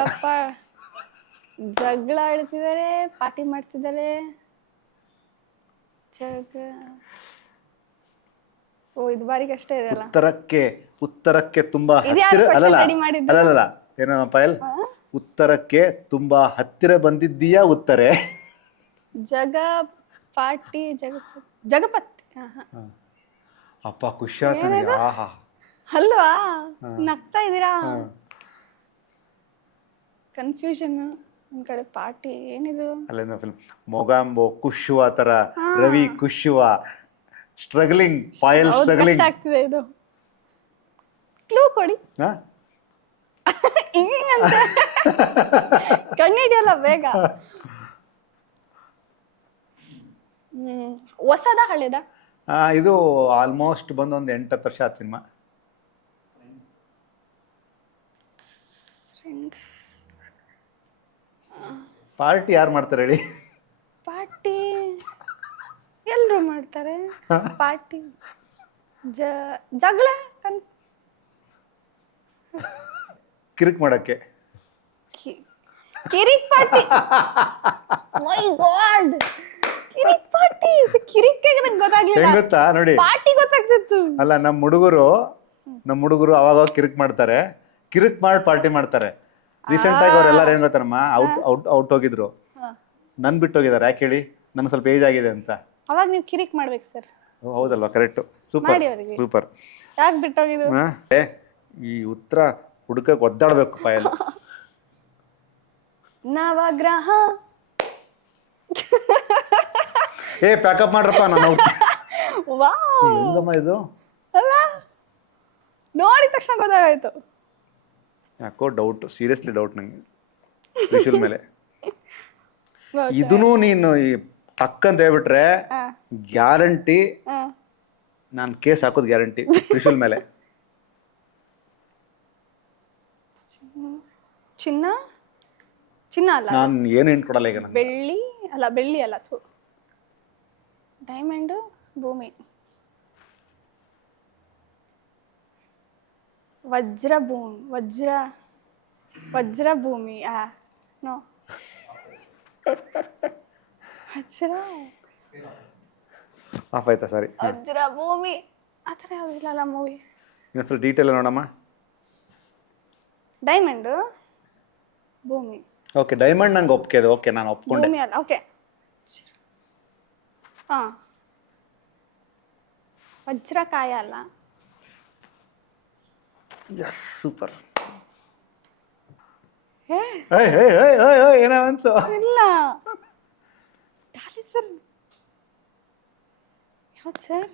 ಜಗಳ ಆಡ್ತಿದ್ದಾರೆ, ಪಾರ್ಟಿ ಮಾಡ್ತಿದ್ದಾರೆ. ಓ, ಇದು ಬಾರಿ ಕಷ್ಟ ಇದೆ ಅಲ್ಲ. ಉತ್ತರಕ್ಕೆ ತುಂಬಾ ಹತ್ತಿರ ಅಲ್ಲಲ್ಲ, ಏನೋ ಪಾಯಲ್, ಉತ್ತರಕ್ಕೆ ತುಂಬಾ ಹತ್ತಿರ ಬಂದಿದ್ದೀಯಾ ಉತ್ತರೆ. ಜಗಪತಿ. ಅಪ್ಪ ಖುಷಿ ಆಗ್ತಾನೆ. ಅಲ್ವಾ? ನಗ್ತಾ ಇದ್ದೀರಾ? ಕನ್ಫ್ಯೂಷನ್. ಒಂದ್ ಕಡೆ ಪಾರ್ಟಿ, ಏನಿದು? ಅಲ್ಲೇನೋ ಫಿಲ್ಮ್ ಮೊಗಾಂಬೋ, ಕುಶುವ ತರ, ರವಿ ಕುಶುವ, ಸ್ಟ್ರಗ್ಲಿಂಗ್ ಪಾಯಲ್ ಹೌದು, ಸ್ಟ್ರಗ್ಲಿಂಗ್. ಕಷ್ಟ ಆಗ್ತಿದೆ ಇದು. ಕ್ಲೂ ಕೊಡಿ. ಹಾ ಹಿಂಗಂತ ಕಣ್ಣಿಡಿಯಲ್ಲ ಬೇಗ. ಹೊಸದ ಹಳೆದ? ಇದು ಆಲ್ಮೋಸ್ಟ್ ಬಂದು ಒಂದು 8-10 ವರ್ಷ ಆದ ಸಿನಿಮಾ. ಫ್ರೆಂಡ್ಸ್. ಪಾರ್ಟಿ ಯಾರು ಮಾಡ್ತಾರೆ ಹೇಳಿ? ಪಾರ್ಟಿ ಎಲ್ರು ಮಾಡ್ತಾರೆ ಪಾರ್ಟಿ. ಜಗಳ ಕಿರಿಕ್ ಮಾಡಕ್ಕೆ. ಕಿರಿಕ್ ಪಾರ್ಟಿ. ಮೈ ಗಾಡ್, ಕಿರಿಕ್ ಪಾರ್ಟಿ. ಕಿರಿಕ್ ನಂಗೆ ಗೊತ್ತಾಗ್ಲಿಲ್ಲ. ಹೆಂಗ್ ಗೊತ್ತಾ ನೋಡಿ, ಪಾರ್ಟಿ ಗೊತ್ತಾಗ್ತಿತ್ತು. ಅಲ್ಲ ನಮ್ಮ ಹುಡುಗರು ಅವಾಗ ಕಿರಿಕ್ ಮಾಡ್ತಾರೆ, ಕಿರಿಕ್ ಮಾಡಿ ಪಾರ್ಟಿ ಮಾಡ್ತಾರೆ. ರೀಸೆಂಟ್ ಆಗಿ ಅವ್ರೆಲ್ಲಾರು ಏನ್ ಗೊತ್ತಾರಮ್ಮ, ಔಟ್ ಹೋಗಿದ್ರು, ನನ್ ಬಿಟ್ಟು ಹೋಗಿದ್ದಾರೆ. ಯಾಕೆ ಹೇಳಿ? ನನ್ಗೆ ಸ್ವಲ್ಪ ಏಜ್ ಆಗಿದೆ ಅಂತ. ಅವಾಗ ನೀವು ಕಿರಿಕ್ ಮಾಡ್ಬೇಕು ಸರ್. ಹೌದಲ್ವಾ? ಕರೆಕ್ಟ್. ಸೂಪರ್ ಮಾಡಿ ಅವ್ರಿಗೆ. ಸೂಪರ್. ಯಾಕೆ ಬಿಟ್ಟೋಗಿದ್ದು? ಈ ಉತ್ತರ ಹುಡುಕಕ್ಕೆ ಒದ್ದಾಡ್ಬೇಕು ಪಾಯಲ್. ನವಗ್ರಹ. ಪ್ಯಾಕಪ್ ಮಾಡ್ರಪ್ಪ, ನಾನು ವಾವ್, ಹೆಂಗಮ್ಮ ಇದು? ಅಲ್ಲ ನೋಡಿದ ತಕ್ಷಣ ಗೊತ್ತಾಗಾಯ್ತು. ಯಾಕೋ ಡೌಟ್, ಸೀರಿಯಸ್ಲಿ ಡೌಟ್ ನಂಗೆ ತ್ರಿಶೂಲ್ ಮೇಲೆ. ಇದನ್ನು ನೀನು ಈ ಟಕ್ಕಂತ ಹೇಳ್ಬಿಟ್ರೆ ಗ್ಯಾರಂಟಿ, ನಾನು ಕೇಸ್ ಹಾಕೋದು ಗ್ಯಾರಂಟಿ ತ್ರಿಶೂಲ್ ಮೇಲೆ. ಚಿನ್ನ ಚಿನ್ನ ಅಲ್ಲ, ನಾನು ಏನು ಹೆಣ್ಣು ಕೊಡಲ್ಲ ಈಗ. ನಾನು ಬೆಳ್ಳಿ ಅಲ್ಲ, ಬೆಳ್ಳಿ ಅಲ್ಲ, ಡೈಮಂಡ್, ಭೂಮಿ, ವಜ್ರ ಭೂಮಿ. ನೋ, ವಜ್ರ ಆಫ್ ಆಯ್ತಾ? ಸಾರಿ, ವಜ್ರ ಭೂಮಿ ಆ ಥರ ಯಾವುದಿಲ್ಲ ಮೂವಿ. ಇನ್ನೊಂದ್ಸಲ ಡೀಟೇಲ್ ನೋಡಮ್ಮ. ಡೈಮಂಡ್, ಭೂಮಿ. ಓಕೆ, ಡೈಮಂಡ್ ನಂಗೆ ಒಪ್ಕೆ ಅದು. ಓಕೆ, ನಾನು ಒಪ್ಕೊಂಡೆ. ಭೂಮಿ ಅಲ್ಲ, ಓಕೆ. ಹಾ, ವಜ್ರಕಾಯ ಅಲ್ಲ. Yes, super. ಏ ಏನಾವಂತು? ಇಲ್ಲ, ಡಾಲಿ ಸರ್. ಯಾವ್ದು ಸರ್?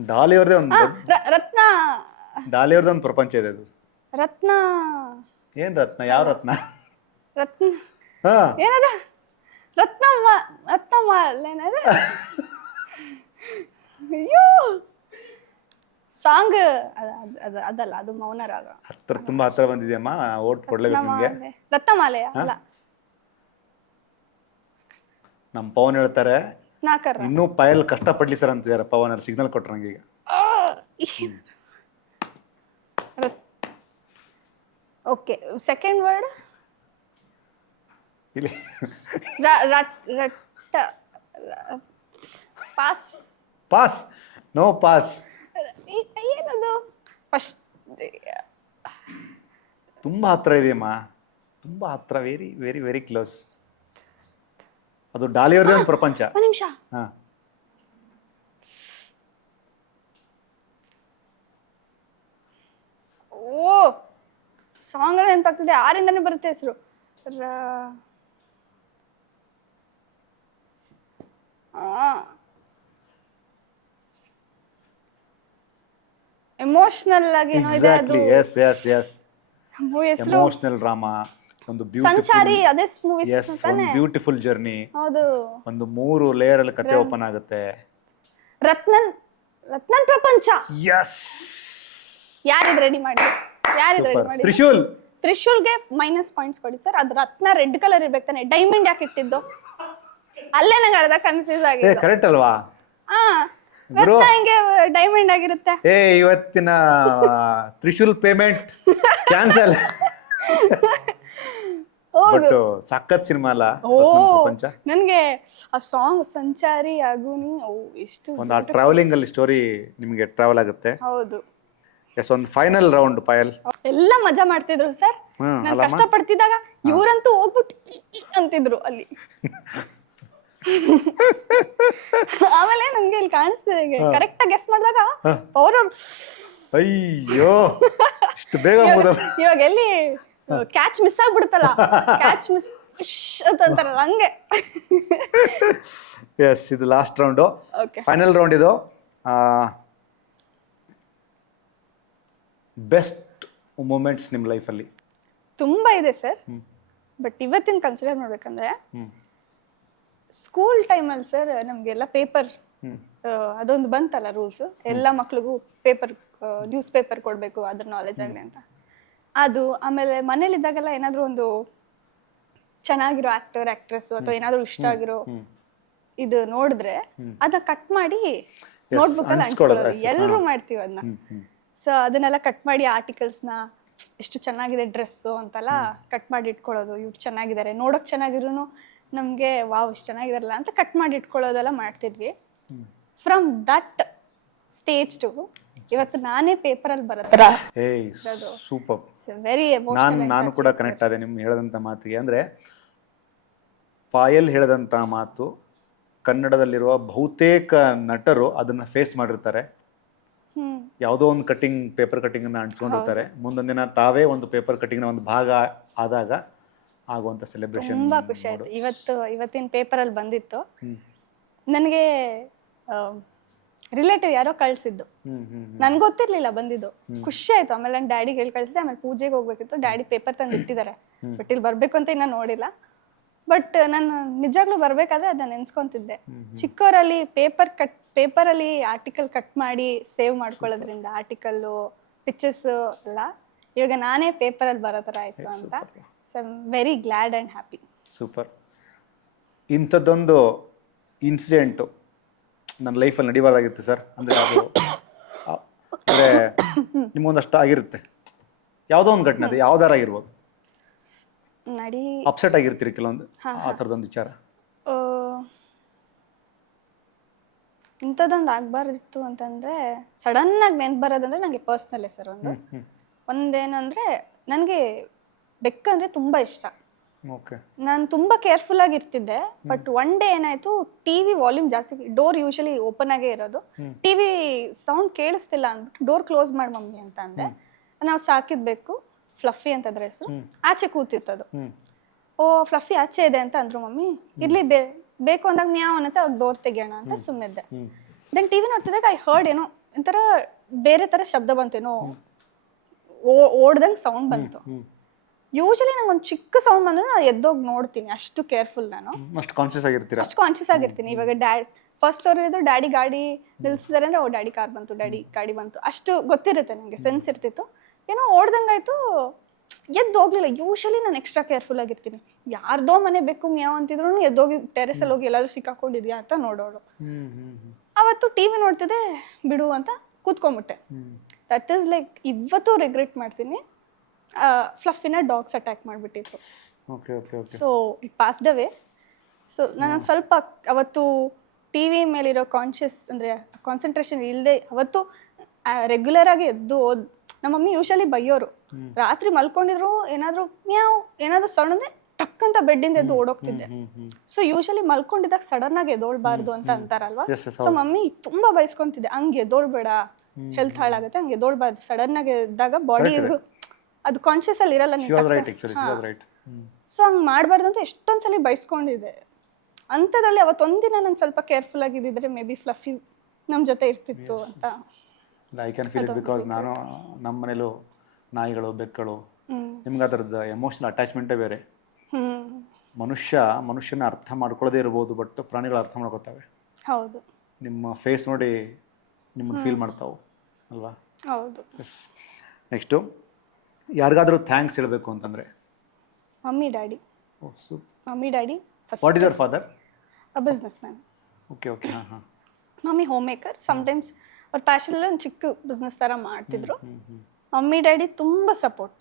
ಡಾಲಿ ಅವ್ರದೇ ಒಂದು ರತ್ನ. ಡಾಲಿ ಅವ್ರದೇ ಒಂದು ಪ್ರಪಂಚ ಇದೆ ಅದು. ರತ್ನ. ಏನ್ ರತ್ನ? ಯಾವ ರತ್ನ? ರತ್ನ ಏನದ? ರತ್ನಮ್ಮ ಏನದ? ಅಯ್ಯೋ, ಸಾಂಗ್ ಅದಲ್ಲ, ಅದು ಮೌನ ರಾಗ. ತುಂಬಾ ಹತ್ರ ಬಂದಿದ್ಯಮ್ಮ, ಓಟ್ ಕೊಡ್ಲೇಬೇಕು ನಿಮ್ಗೆ. ರತ್ನಮಾಲೆಯ ಅಲ್ಲ. ನಮ್ ಪವನ್ ಹೇಳ್ತಾರೆ, ನಾಕರ. ಇನ್ನೂ ಪಾಯಲ್ ಕಷ್ಟ ಪಡ್ಲಿ ಸರ್ ಅಂತಿದ್ದಾರೆ. ಪವನ್ ಅಲ್ಲಿ ಸಿಗ್ನಲ್ ಕೊಟ್ರ ನಂಗೆ ಈಗ. ಓಕೆ, ಸೆಕೆಂಡ್ ವರ್ಡ್ ಇಲ್ಲಿ ಪಾಸ್. Pass, no pass. ಏನದು? ಫಸ್ಟ್ ತುಂಬಾ ಹತ್ರ ಇದೆಯಮ್ಮ, ತುಂಬಾ ಹತ್ರ, ವೆರಿ ವೆರಿ ವೆರಿ ಕ್ಲೋಸ್. ಅದು ಡಾಲಿ ಅವ್ರದೇ ಒಂದು ಪ್ರಪಂಚ. ಒಂದು ನಿಮಿಷ. ಹಾ, ಓ, ಸಾಂಗ್ ನೆನಪಾಗ್ತಿದೆ, ಆರಿಂದನೇ ಬರುತ್ತೆ ಹೆಸರು. ಎಮೋಷನಲ್ ಆಗಿ ಏನೋ ಇದೆ ಅದು. ಎಸ್ ಎಸ್ ಎಸ್, ಮೂವಿ ಹೆಸರು ಎಮೋಷನಲ್ ಡ್ರಾಮಾ. ಒಂದು ಸಂಚಾರಿ, ಅದೇ ಮೂವಿ ಒಂದು ಬ್ಯೂಟಿಫುಲ್ ಜರ್ನಿ. ಹೌದು. ಒಂದು 3 ಲೇಯರ್ ಅಲ್ಲಿ ಕತೆ ಓಪನ್ ಆಗುತ್ತೆ. ರತ್ನನ್ ಪ್ರಪಂಚ. ಎಸ್, ಯಾರಿದ್ ರೆಡಿ ಮಾಡಿ? ತ್ರಿಶೂಲ್. ತ್ರಿಶೂಲ್ಗೆ ಮೈನಸ್ ಪಾಯಿಂಟ್ಸ್ ಕೊಡಿ ಸರ್. ಅದು ರತ್ನ ರೆಡ್ ಕಲರ್ ಇರ್ಬೇಕು ತಾನೆ, ಡೈಮಂಡ್ ಯಾಕೆ ಇಟ್ಟಿದ್ದು? ಅಲ್ಲೇ ನಂಗೆ ಅರ್ಧ ಕನ್ಫ್ಯೂಸ್ ಆಗಿದೆ. ಕರೆಕ್ಟ್ ಅಲ್ವಾ? ರತ್ನ ಹೆಂಗೆ ಡೈಮಂಡ್ ಆಗಿರುತ್ತೆ? ಇವತ್ತಿನ ತ್ರಿಶೂಲ್ ಪೇಮೆಂಟ್ ಕ್ಯಾನ್ಸಲ್. ಬಟ್ ಸಖತ್ ಸಿನಿಮಾ ಅಲ್ಲ ಪ್ರಪಂಚ. ನನ್ಗೆ ಆ ಸಾಂಗ್ ಸಂಚಾರಿ ಆಗುನಿ ಎಷ್ಟು ಒಂದು ಆ ಟ್ರಾವೆಲಿಂಗ್ ಅಲ್ಲಿ ಸ್ಟೋರಿ ನಿಮಗೆ ಟ್ರಾವೆಲ್ ಆಗುತ್ತೆ. ಹೌದು. ಎಸ್, ಒಂದು ಫೈನಲ್ ರೌಂಡ್ ಪಾಯಲ್. ಎಲ್ಲ ಮಜಾ ಮಾಡ್ತಿದ್ರು ಸರ್. ನಾನು ಕಷ್ಟ ಪಡ್ತಿದ್ದಾಗ ಇವ್ರಂತೂ ಹೋಗ್ಬಿಟ್ಟು ಅಂತಿದ್ರು ಅಲ್ಲಿ. ಆಮೇಲೆ ನಮ್ಗೆ ಇಲ್ಲಿ ಕಾಣಿಸ್ತಿದೆ ಕರೆಕ್ಟ್ ಆಗಿ ಗೆಸ್ ಮಾಡಿದಾಗ ಪವರ್ ಅವ್ರು. ಅಯ್ಯೋ, ಇಷ್ಟು ಬೇಗ ಇವಾಗ ಎಲ್ಲಿ ಕ್ಯಾಚ್ ಮಿಸ್ ಆಗ್ಬಿಡುತ್ತಲ್ಲ, ಕ್ಯಾಚ್ ಮಿಸ್ ಅಂತ ಅಂತಾರಲ್ಲ ಹಂಗೆ. ಎಸ್, ಇದು last round, okay. Final round ಇದು. ಬೆಸ್ಟ್ ಮೂಮೆಂಟ್ಸ್ ನಿಮ್ಮ ಲೈಫಲ್ಲಿ? ತುಂಬಾ ಇದೆ ಸರ್, ಬಟ್ ಇವತ್ತಿನ ಕನ್ಸಿಡರ್ ಮಾಡ್ಬೇಕಂದ್ರೆ ಹ್ಮ್ ಸ್ಕೂಲ್ ಟೈಮಲ್ಲಿ ಸರ್ ನಮಗೆಲ್ಲ ಪೇಪರ್ ಹ್ಮ್ ಅದೊಂದು ಬಂತಲ್ಲ ರೂಲ್ಸ್, ಎಲ್ಲ ಮಕ್ಳಿಗೂ ಪೇಪರ್ ನ್ಯೂಸ್ ಪೇಪರ್ ಕೊಡಬೇಕು ಅದ್ರ ನಾಲೆಜ್ ಆಗಲಿ ಅಂತ. ಅದು ಆಮೇಲೆ ಮನೇಲಿದ್ದಾಗೆಲ್ಲ ಏನಾದರೂ ಒಂದು ಚೆನ್ನಾಗಿರೋ ಆಕ್ಟರ್ ಆಕ್ಟ್ರೆಸ್ ಅಥವಾ ಏನಾದರೂ ಇಷ್ಟ ಆಗಿರೋ ಇದು ನೋಡಿದ್ರೆ ಅದನ್ನ ಕಟ್ ಮಾಡಿ ನೋಟ್ಬುಕ್ ಅಲ್ಲಿ ಅಂಟಿಸ್ಕೊಳ್ಳೋದು. ಎಲ್ಲರೂ ಮಾಡ್ತೀವಿ ಅದನ್ನ. ಸೊ ಅದನ್ನೆಲ್ಲ ಕಟ್ ಮಾಡಿ ಆರ್ಟಿಕಲ್ಸ್ನ ಎಷ್ಟು ಚೆನ್ನಾಗಿದೆ ಡ್ರೆಸ್ಸು ಅಂತೆಲ್ಲ ಕಟ್ ಮಾಡಿ ಇಟ್ಕೊಳ್ಳೋದು. ಇವ್ರು ಚೆನ್ನಾಗಿದ್ದಾರೆ, ನೋಡೋಕೆ ಚೆನ್ನಾಗಿದ್ರು ನಮಗೆ ವಾವ್ ಇಷ್ಟು ಚೆನ್ನಾಗಿದಾರಲ್ಲ ಅಂತ ಕಟ್ ಮಾಡಿ ಇಟ್ಕೊಳ್ಳೋದೆಲ್ಲ ಮಾಡ್ತಿದ್ವಿ. ಫ್ರಮ್ ದಟ್ ಸ್ಟೇಜ್ ಟು ಇವತ್ತು ನಾನೇ ಪೇಪರಲ್ಲಿ ಬರತ್ತರ ಸೂಪರ್. ವೆರಿ ನಾನು ಕೂಡ ಕನೆಕ್ಟ್ ಆದೆ ನಿಮ್ಗೆ ಹೇಳದಂಥ ಮಾತಿಗೆ. ಅಂದರೆ ಪಾಯಲ್ ಹೇಳದಂಥ ಮಾತು ಕನ್ನಡದಲ್ಲಿರುವ ಬಹುತೇಕ ನಟರು ಅದನ್ನು ಫೇಸ್ ಮಾಡಿರ್ತಾರೆ. ಯಾವುದೋ ಒಂದು ಪೇಪರ್ ಕಟ್ಟಿಂಗನ್ನು ಅಂಟಿಸ್ಕೊಂಡಿರ್ತಾರೆ. ಮುಂದೊಂದು ದಿನ ತಾವೇ ಒಂದು ಪೇಪರ್ ಕಟ್ಟಿಂಗ್ನ ಒಂದು ಭಾಗ ಆದಾಗ ಆಗುವಂಥ ಸೆಲೆಬ್ರೇಷನ್ ತುಂಬಾ ಖುಷಿ ಆಯ್ತು. ಇವತ್ತಿನ ಪೇಪರಲ್ಲಿ ಬಂದಿತ್ತು, ನನಗೆ ರಿಲೇಟಿವ್ ಯಾರೋ ಕಳ್ಸಿದ್ದು, ನನ್ಗೆ ಗೊತ್ತಿರ್ಲಿಲ್ಲ ಬಂದಿದ್ದು. ಖುಷಿ ಆಯ್ತು. ಆಮೇಲೆ ನನ್ನ ಡ್ಯಾಡಿಗೆ ಹೇಳಿ ಕಳ್ಸಿದೆ. ಆಮೇಲೆ ಪೂಜೆಗೆ ಹೋಗ್ಬೇಕಿತ್ತು, ಡ್ಯಾಡಿ ಪೇಪರ್ ತಂದು ಇಟ್ಟಿದ್ದಾರೆ, ಬಟ್ ಇಲ್ಲಿ ಬರ್ಬೇಕು ಅಂತ ಇನ್ನ ನೋಡಿಲ್ಲ. ಬಟ್ ನಾನು ನಿಜಾಗ್ಲೂ ಬರ್ಬೇಕಾದ್ರೆ ಅದನ್ನ ನೆನ್ಸ್ಕೊಂತಿದ್ದೆ. ಚಿಕ್ಕವರಲ್ಲಿ ಪೇಪರಲ್ಲಿ ಆರ್ಟಿಕಲ್ ಕಟ್ ಮಾಡಿ ಸೇವ್ ಮಾಡ್ಕೊಳ್ಳೋದ್ರಿಂದ ಆರ್ಟಿಕಲ್ಲು ಪಿಕ್ಚರ್ಸ್ ಎಲ್ಲ ಇವಾಗ ನಾನೇ ಪೇಪರಲ್ಲಿ ಬರೋ ಥರ ಆಯ್ತು ಅಂತ. So I am very glad and happy. Super. ಇಂಥದ್ದೊಂದು ಇನ್ಸಿಡೆಂಟು ನನ್ನ ಲೈಫಲ್ಲಿ ನಡಿಬಾರ್ದಾಗಿತ್ತು ಸರ್. ಅಂದರೆ ಅದು ಅಂದರೆ ನಿಮಗೊಂದಷ್ಟು ಆಗಿರುತ್ತೆ, ಯಾವುದೋ ಒಂದು ಘಟನೆ, ಅದು ಯಾವ್ದಾರ ಆಗಿರ್ಬೋದು, ಅಪ್ಸೆಟ್ ಆಗಿರ್ತೀರಿ ಕೆಲವೊಂದು, ಆ ಥರದೊಂದು ವಿಚಾರ. ಇಂಥದ್ದೊಂದು ಆಗ್ಬಾರ್ದಿತ್ತು ಅಂತಂದರೆ ಸಡನ್ನಾಗಿ ನೆನ್ಪು ಬರೋದಂದ್ರೆ ನನಗೆ ಪರ್ಸ್ನಲ್ಲೇ ಸರ್. ಒಂದೇನಂದರೆ ನನಗೆ ಬೆಕ್ಕಂದರೆ ತುಂಬ ಇಷ್ಟ. ನಾನು ತುಂಬ ಕೇರ್ಫುಲ್ ಆಗಿ ಇರ್ತಿದ್ದೆ. ಬಟ್ ಒನ್ ಡೇ ಏನಾಯ್ತು, ಟಿವಿ ವಾಲ್ಯೂಮ್ ಜಾಸ್ತಿ, ಡೋರ್ ಯೂಶಲಿ ಓಪನ್ ಆಗೇ ಇರೋದು, ಟಿವಿ ಸೌಂಡ್ ಕೇಳಿಸ್ತಿಲ್ಲ ಅಂದ್ಬಿಟ್ಟು ಡೋರ್ ಕ್ಲೋಸ್ ಮಾಡಿ ಮಮ್ಮಿ ಅಂತ ಅಂದೆ. ನಾವು ಸಾಕಿದ್ಬೇಕು ಫ್ಲಫಿ ಅಂತಂದ್ರೆ ಹೆಸರು, ಆಚೆ ಕೂತಿತ್ತದು. ಓ ಫ್ಲಫಿ ಆಚೆ ಇದೆ ಅಂತ ಅಂದ್ರು ಮಮ್ಮಿ. ಇರ್ಲಿ ಬೇಕು ಅಂದಾಗ ಮ್ಯಾವ್ ಅನ್ನತ್ತೆ, ಅವಾಗ ಡೋರ್ ತೆಗಿಯೋಣ ಅಂತ ಸುಮ್ಮನಿದ್ದೆ. ದೆನ್ ಟಿವಿ ನೋಡ್ತಿದ್ದಾಗ ಐ ಹರ್ಡ್ ಏನೋ ಒಂಥರ ಬೇರೆ ಥರ ಶಬ್ದ ಬಂತೇನೋ, ಓಡ್ದಂಗೆ ಸೌಂಡ್ ಬಂತು. ಯೂಶಲಿ ನಂಗೆ ಒಂದು ಚಿಕ್ಕ ಸೌಂಡ್ ಬಂದ್ರೆ ನಾನು ಎದ್ದೋಗಿ ನೋಡ್ತೀನಿ, ಅಷ್ಟು ಕೇರ್ಫುಲ್ ನಾನು, ಅಷ್ಟು ಕಾನ್ಶಿಯಸ್ ಆಗಿರ್ತೀನಿ. ಇವಾಗ ಫಸ್ಟ್ ಫ್ಲೋರ್ ಇದ್ದು ಡ್ಯಾಡಿ ಗಾಡಿ ನಿಲ್ಸಿದಾರೆ ಅಂದ್ರೆ ಓ ಡ್ಯಾಡಿ ಕಾರ್ ಬಂತು, ಡ್ಯಾಡಿ ಗಾಡಿ ಬಂತು, ಅಷ್ಟು ಗೊತ್ತಿರುತ್ತೆ ನನಗೆ, ಸೆನ್ಸ್ ಇರ್ತಿತ್ತು. ಏನೋ ಓಡ್ದಂಗಾಯ್ತು, ಎದ್ದು ಹೋಗ್ಲಿಲ್ಲ. ಯೂಶಲಿ ನಾನು ಎಕ್ಸ್ಟ್ರಾ ಕೇರ್ಫುಲ್ ಆಗಿರ್ತೀನಿ. ಯಾರ್ದೋ ಮನೆ ಬೇಕು ಮ್ಯಾವ್ ಅಂತಿದ್ರು ಎದ್ದೋಗಿ ಟೆರೆಸಲ್ಲಿ ಹೋಗಿ ಎಲ್ಲಾದ್ರೂ ಸಿಕ್ಕಾಕೊಂಡಿದ್ಯಾ ಅಂತ ನೋಡೋಳು. ಅವತ್ತು ಟಿವಿ ನೋಡ್ತಿದ್ದೆ, ಬಿಡು ಅಂತ ಕೂತ್ಕೊಂಡ್ಬಿಟ್ಟೆ. ದಟ್ ಈಸ್ ಲೈಕ್ ಇವತ್ತು ರಿಗ್ರೆಟ್ ಮಾಡ್ತೀನಿ. ಫ್ಲಫಿನ ಡಾಗ್ಸ್ ಅಟ್ಯಾಕ್ ಮಾಡಿಬಿಟ್ಟಿತ್ತು. So it passed away. So ನಾನು ಸ್ವಲ್ಪ ಅವತ್ತು ಟಿವಿ ಮೇಲಿರೋ ಅಂದರೆ ಕಾನ್ಸಂಟ್ರೇಷನ್ ಇಲ್ಲದೆ ಅವತ್ತು ರೆಗ್ಯುಲರ್ ಆಗಿ ಎದ್ದು ನಮ್ಮ ಮಮ್ಮಿ ಯೂಶಲಿ ಬೈಯೋರು. ರಾತ್ರಿ ಮಲ್ಕೊಂಡಿದ್ರು ಏನಾದರೂ ಸೌಂಡ್ ಅಂದರೆ ಟಕ್ ಅಂತ ಬೆಡ್ಡಿಂದ ಎದ್ದು ಓಡೋಗ್ತಿದ್ದೆ. ಸೊ ಯೂಶಲಿ ಮಲ್ಕೊಂಡಿದ್ದಾಗ ಸಡನ್ ಆಗಿ ಎದ್ದೋಳ್ಬಾರ್ದು ಅಂತ ಅಂತಾರಲ್ವಾ. ಸೊ ಮಮ್ಮಿ ತುಂಬಾ ಬೈಸ್ಕೊಂತಿದ್ದೆ, ಹಂಗೆ ಎದ್ದೋಳ್ಬೇಡ, ಹೆಲ್ತ್ ಹಾಳಾಗುತ್ತೆ, ಹಂಗೆ ಎದ್ದೋಳ್ಬಾರ್ದು. ಸಡನ್ ಆಗಿ ಎದ್ದಾಗ ಬಾಡಿ ಅದು ಕಾನ್ಶಿಯಸ್ ಅಲ್ಲಿ ಇರಲ್ಲ. ಸೊ ಹಂಗೆ ಮಾಡಬಾರ್ದು ಅಂತ ಎಷ್ಟೊಂದ್ಸಲಿ ಬೈಸ್ಕೊಂಡಿದ್ದೆ. ಅಂಥದ್ರಲ್ಲಿ ಅವತ್ತೊಂದಿನ ನಾನು ಸ್ವಲ್ಪ ಕೇರ್ಫುಲ್ ಆಗಿದ್ದಿದ್ರೆ ಮೇ ಬಿ ಫ್ಲಫಿ ನಮ್ಮ ಜೊತೆ ಇರ್ತಿತ್ತು ಅಂತ. I can feel it because ನಾನು ನಮ್ಮ ಮನೇಲೂ ನಾಯಿಗಳು, ಬೆಕ್ಕಗಳು, ನಿಮ್ಗೆ ಅದರದ್ದು ಎಮೋಷನಲ್ ಅಟ್ಯಾಚ್ಮೆಂಟೇ ಬೇರೆ. ಮನುಷ್ಯನ ಅರ್ಥ ಮಾಡ್ಕೊಳ್ಳೋದೇ ಇರ್ಬೋದು, ಬಟ್ ಪ್ರಾಣಿಗಳು ಅರ್ಥ ಮಾಡ್ಕೋತಾವೆ. ಹೌದು, ನಿಮ್ಮ ಫೇಸ್ ನೋಡಿ ನಿಮ್ಮನ್ನು ಫೀಲ್ ಮಾಡ್ತಾವೆ ಅಲ್ವಾ? ಹೌದು. ನೆಕ್ಸ್ಟು, ಯಾರಿಗಾದರೂ ಥ್ಯಾಂಕ್ಸ್ ಹೇಳಬೇಕು ಅಂತಂದರೆ? Mummy daddy. Mummy daddy. What is your father? A business man. Okay. Mummy home maker. Sometimes ಅವ್ರ ಪ್ಯಾಷನಲ್ಲಿ ಒಂದು ಚಿಕ್ಕ ಬಿಸ್ನೆಸ್ ಥರ ಮಾಡ್ತಿದ್ರು. ಮಮ್ಮಿ ಡ್ಯಾಡಿ ತುಂಬ ಸಪೋರ್ಟ್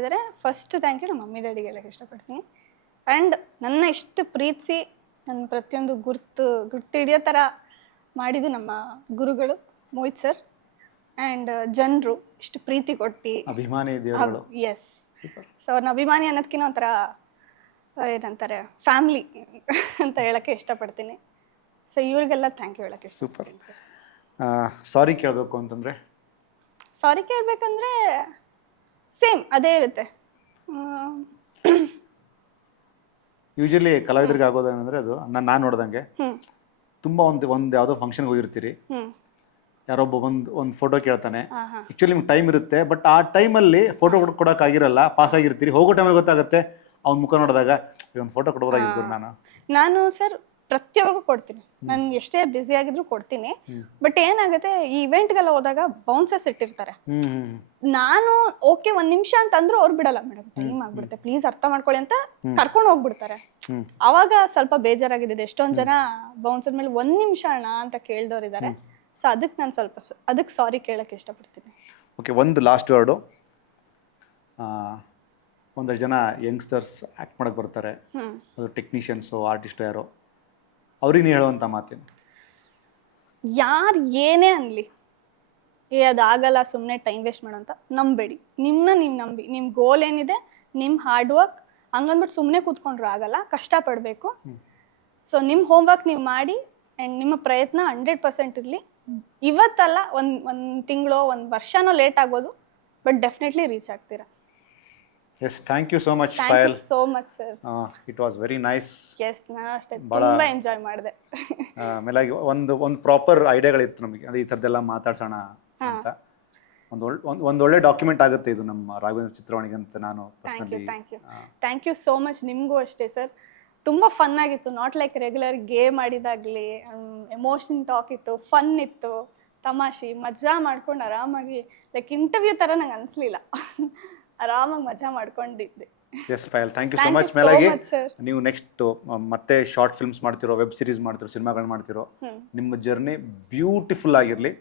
ಇದ್ದಾರೆ. ಫಸ್ಟ್ ಥ್ಯಾಂಕ್ ಯು ನಮ್ಮ ಮಮ್ಮಿ ಡ್ಯಾಡಿಗೆ ಹೇಳಕ್ಕೆ ಇಷ್ಟಪಡ್ತೀನಿ. ಆ್ಯಂಡ್ ನನ್ನ ಇಷ್ಟು ಪ್ರೀತಿಸಿ ನನ್ನ ಪ್ರತಿಯೊಂದು ಗುರ್ತು ಹಿಡಿಯೋ ಥರ ಮಾಡಿದ್ದು ನಮ್ಮ ಗುರುಗಳು ಮೋಹಿತ್ ಸರ್. ಆ್ಯಂಡ್ ಜನರು ಇಷ್ಟು ಪ್ರೀತಿ ಕೊಟ್ಟು ಅಭಿಮಾನಿ ದೇವರುಗಳು. ಎಸ್. ಸೊ ಅವ್ರನ್ನ ಅಭಿಮಾನಿ ಅನ್ನೋದಕ್ಕಿಂತ ಒಂಥರ ಏನಂತಾರೆ ಫ್ಯಾಮ್ಲಿ ಅಂತ ಹೇಳೋಕ್ಕೆ ಇಷ್ಟಪಡ್ತೀನಿ. ಸೊ ಇವ್ರಿಗೆಲ್ಲ ಥ್ಯಾಂಕ್ ಯು ಹೇಳೋಕ್ಕೆ ಇಷ್ಟಪಡ್ತೀನಿ ಸರ್. ಸಾರಿ ಕೇಳಬೇಕು ಅಂತಂದರೆ? ಸಾರಿ ಕೇಳಬೇಕಂದ್ರೆ ಸೇಮ್ ಅದೇ ಇರುತ್ತೆ. ಯೂಶಲಿ ಕಲಾವಿದರಿಗೆ ಆಗೋದೇನಂದ್ರೆ ಅದು ನಾನು ನೋಡ್ದಂಗೆ ಹ್ಮ್ ತುಂಬ ಒಂದು ಯಾವುದೋ ಫಂಕ್ಷನ್ಗೆ ಹೋಗಿರ್ತೀರಿ, ಹ್ಮ್ ಯಾರೊಬ್ಬ ಒಂದು ಫೋಟೋ ಕೇಳ್ತಾನೆ. ಹಾ ಹಾ ಆ್ಯಕ್ಚುಲಿ ನಿಮ್ಗೆ ಟೈಮ್ ಇರುತ್ತೆ, ಬಟ್ ಆ ಟೈಮಲ್ಲಿ ಫೋಟೋ ಕೊಡೋಕ್ಕಾಗಿರಲ್ಲ, ಪಾಸ್ ಆಗಿರ್ತೀರಿ. ಹೋಗೋ ಟೈಮಲ್ಲಿ ಗೊತ್ತಾಗುತ್ತೆ, ಅವ್ನ ಮುಖ ನೋಡಿದಾಗ ಒಂದು ಫೋಟೋ ಕೊಡ್ಬೋದಾಗಿದ್ದು ನಾನು. ನಾನು ಸರ್ ಪ್ರತಿಯೊಬ್ಬರಿಗೂ ಕೊಡ್ತೀನಿ, ನಾನು ಎಷ್ಟೇ ಬ್ಯುಸಿ ಆಗಿದ್ರು ಕೊಡ್ತೀನಿ. ಬಟ್ ಏನಾಗುತ್ತೆ, ಈ ಇವೆಂಟ್ಗೆಲ್ಲ ಹೋದಾಗ ಬೌನ್ಸರ್ಸ್ ಇಟ್ಟಿರ್ತಾರೆ. ನಾನು ಓಕೆ 1 ನಿಮಿಷ ಅಂತಂದ್ರು ಅವ್ರು ಬಿಡಲ್ಲ, ಮೇಡಮ್ ಟೈಮ್ ಆಗ್ಬಿಡುತ್ತೆ ಪ್ಲೀಸ್ ಅರ್ಥ ಮಾಡ್ಕೊಳ್ಳಿ ಅಂತ ಕರ್ಕೊಂಡು ಹೋಗ್ಬಿಡ್ತಾರೆ. ಅವಾಗ ಸ್ವಲ್ಪ ಬೇಜಾರಾಗಿದೆ. ಎಷ್ಟೊಂದ್ ಜನ ಬೌನ್ಸರ್ ಮೇಲೆ 1 ನಿಮಿಷ ಅಣ್ಣ ಅಂತ ಕೇಳ್ದವ್ರಿದ್ದಾರೆ. ಸೊ ಅದಕ್ಕೆ ನಾನು ಸ್ವಲ್ಪ ಅದಕ್ಕೆ ಸಾರಿ ಕೇಳಕ್ಕೆ ಇಷ್ಟಪಡ್ತೀನಿ. ಓಕೆ, ಒಂದು ಲಾಸ್ಟ್ ವರ್ಡು. ಒಂದಷ್ಟು ಜನ ಯಂಗ್ಸ್ಟರ್ಸ್ ಆ್ಯಕ್ಟ್ ಮಾಡೋಕ್ಕೆ ಬರ್ತಾರೆ, ಅದು ಟೆಕ್ನಿಷಿಯನ್ಸು, ಆರ್ಟಿಸ್ಟು ಯಾರೋ, ಅವ್ರಿಗೆ ನೀವು ಹೇಳುವಂಥ ಮಾತೇನು? ಯಾರು ಏನೇ ಅನ್ಲಿ, ಅದಾಗಲ್ಲ ಸುಮ್ಮನೆ ಟೈಮ್ ವೇಸ್ಟ್ ಮಾಡೋಂತ ನಂಬೇಡಿ. ನಿಮ್ಮನ್ನ ನೀವು ನಂಬಿ, ನಿಮ್ಮ ಗೋಲ್ ಏನಿದೆ, ನಿಮ್ಮ ಹಾರ್ಡ್ ವರ್ಕ್, ಹಂಗಂದ್ಬಿಟ್ಟು ಸುಮ್ಮನೆ ಕೂತ್ಕೊಂಡ್ರು ಆಗಲ್ಲ, ಕಷ್ಟಪಡಬೇಕು. ಸೊ ನಿಮ್ಮ ಹೋಮ್ ವರ್ಕ್ ನೀವು ಮಾಡಿ ಆ್ಯಂಡ್ ನಿಮ್ಮ ಪ್ರಯತ್ನ 100% ಇರಲಿ. ಇವತ್ತಲ್ಲ, ಒಂದು ತಿಂಗಳು 1 ವರ್ಷನೋ ಲೇಟ್ ಆಗ್ಬೋದು, ಬಟ್ ಡೆಫಿನೆಟ್ಲಿ ರೀಚ್ ಆಗ್ತೀರಾ. Yes, thank you so much thank you so much sir. It was very nice. Yes, ನಾನು ಅಷ್ಟೇ ತುಂಬ ಎಂಜಾಯ್ ಮಾಡಿದೆ. ಆಮೇಲಾಗಿ ಒಂದು ಪ್ರಾಪರ್ ಐಡಿಯಾಗಳಿತ್ತು ನಮಗೆ, ಅದು ಈ ಥರದ್ದೆಲ್ಲ ಮಾತಾಡ್ಸೋಣ ಅಂತ. ಒಂದೊಳ್ಳೆ ಡಾಕ್ಯುಮೆಂಟ್ ಆಗುತ್ತೆ ಇದು ನಮ್ಮ ರಾಘವೇಂದ್ರ ಚಿತ್ರವಾಣಿಗೆ ಅಂತ ನಾನು ಥ್ಯಾಂಕ್ ಯು ಸೋ ಮಚ್. ನಿಮಗೂ ಅಷ್ಟೇ ಸರ್, ತುಂಬ ಫನ್ ಆಗಿತ್ತು. ನಾಟ್ ಲೈಕ್ ರೆಗ್ಯುಲರ್ ಗೇಮ್ ಆಡಿದಾಗಲಿ, ಎಮೋಷನ್ ಟಾಕ್ ಇತ್ತು, ಫನ್ ಇತ್ತು, ತಮಾಷೆ ಮಜಾ ಮಾಡ್ಕೊಂಡು ಆರಾಮಾಗಿ, ಲೈಕ್ ಇಂಟರ್ವ್ಯೂ ಥರ ನಂಗೆ ಅನಿಸ್ಲಿಲ್ಲ. ಆರಾಮಾಗಿ ಮಜಾ ಮಾಡ್ಕೊಂಡಿದ್ದೆ. Yes Payal, thank you so much. ಮೇಲಾಗಿ ನೀವು ನೆಕ್ಸ್ಟ್ ಮತ್ತೆ ಶಾರ್ಟ್ ಫಿಲ್ಮ್ಸ್ ಮಾಡ್ತಿರೋ, ವೆಬ್ ಸೀರೀಸ್ ಮಾಡ್ತಿರೋ, ಸಿನಿಮಾಗಳು ಮಾಡ್ತಿರೋ, ನಿಮ್ಮ ಜರ್ನಿ ಬ್ಯೂಟಿಫುಲ್ ಆಗಿರಲಿ.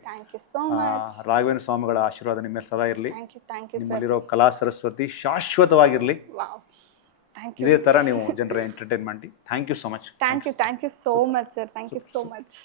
ರಾಘವೇಂದ್ರ ಸ್ವಾಮಿಗಳ ಆಶೀರ್ವಾದ ನಿಮ್ಮ ಮೇಲೆ ಸದಾ ಇರಲಿ. ನಿಮ್ಮಲ್ಲಿರೋ ಕಲಾ ಸರಸ್ವತಿ ಶಾಶ್ವತವಾಗಿರಲಿ. ಇದೇ ತರ ನೀವು ಜನರ ಎಂಟರ್ಟೈನ್ ಮಾಡಿ. Thank you so much. Thank you so much sir. Thank you so much.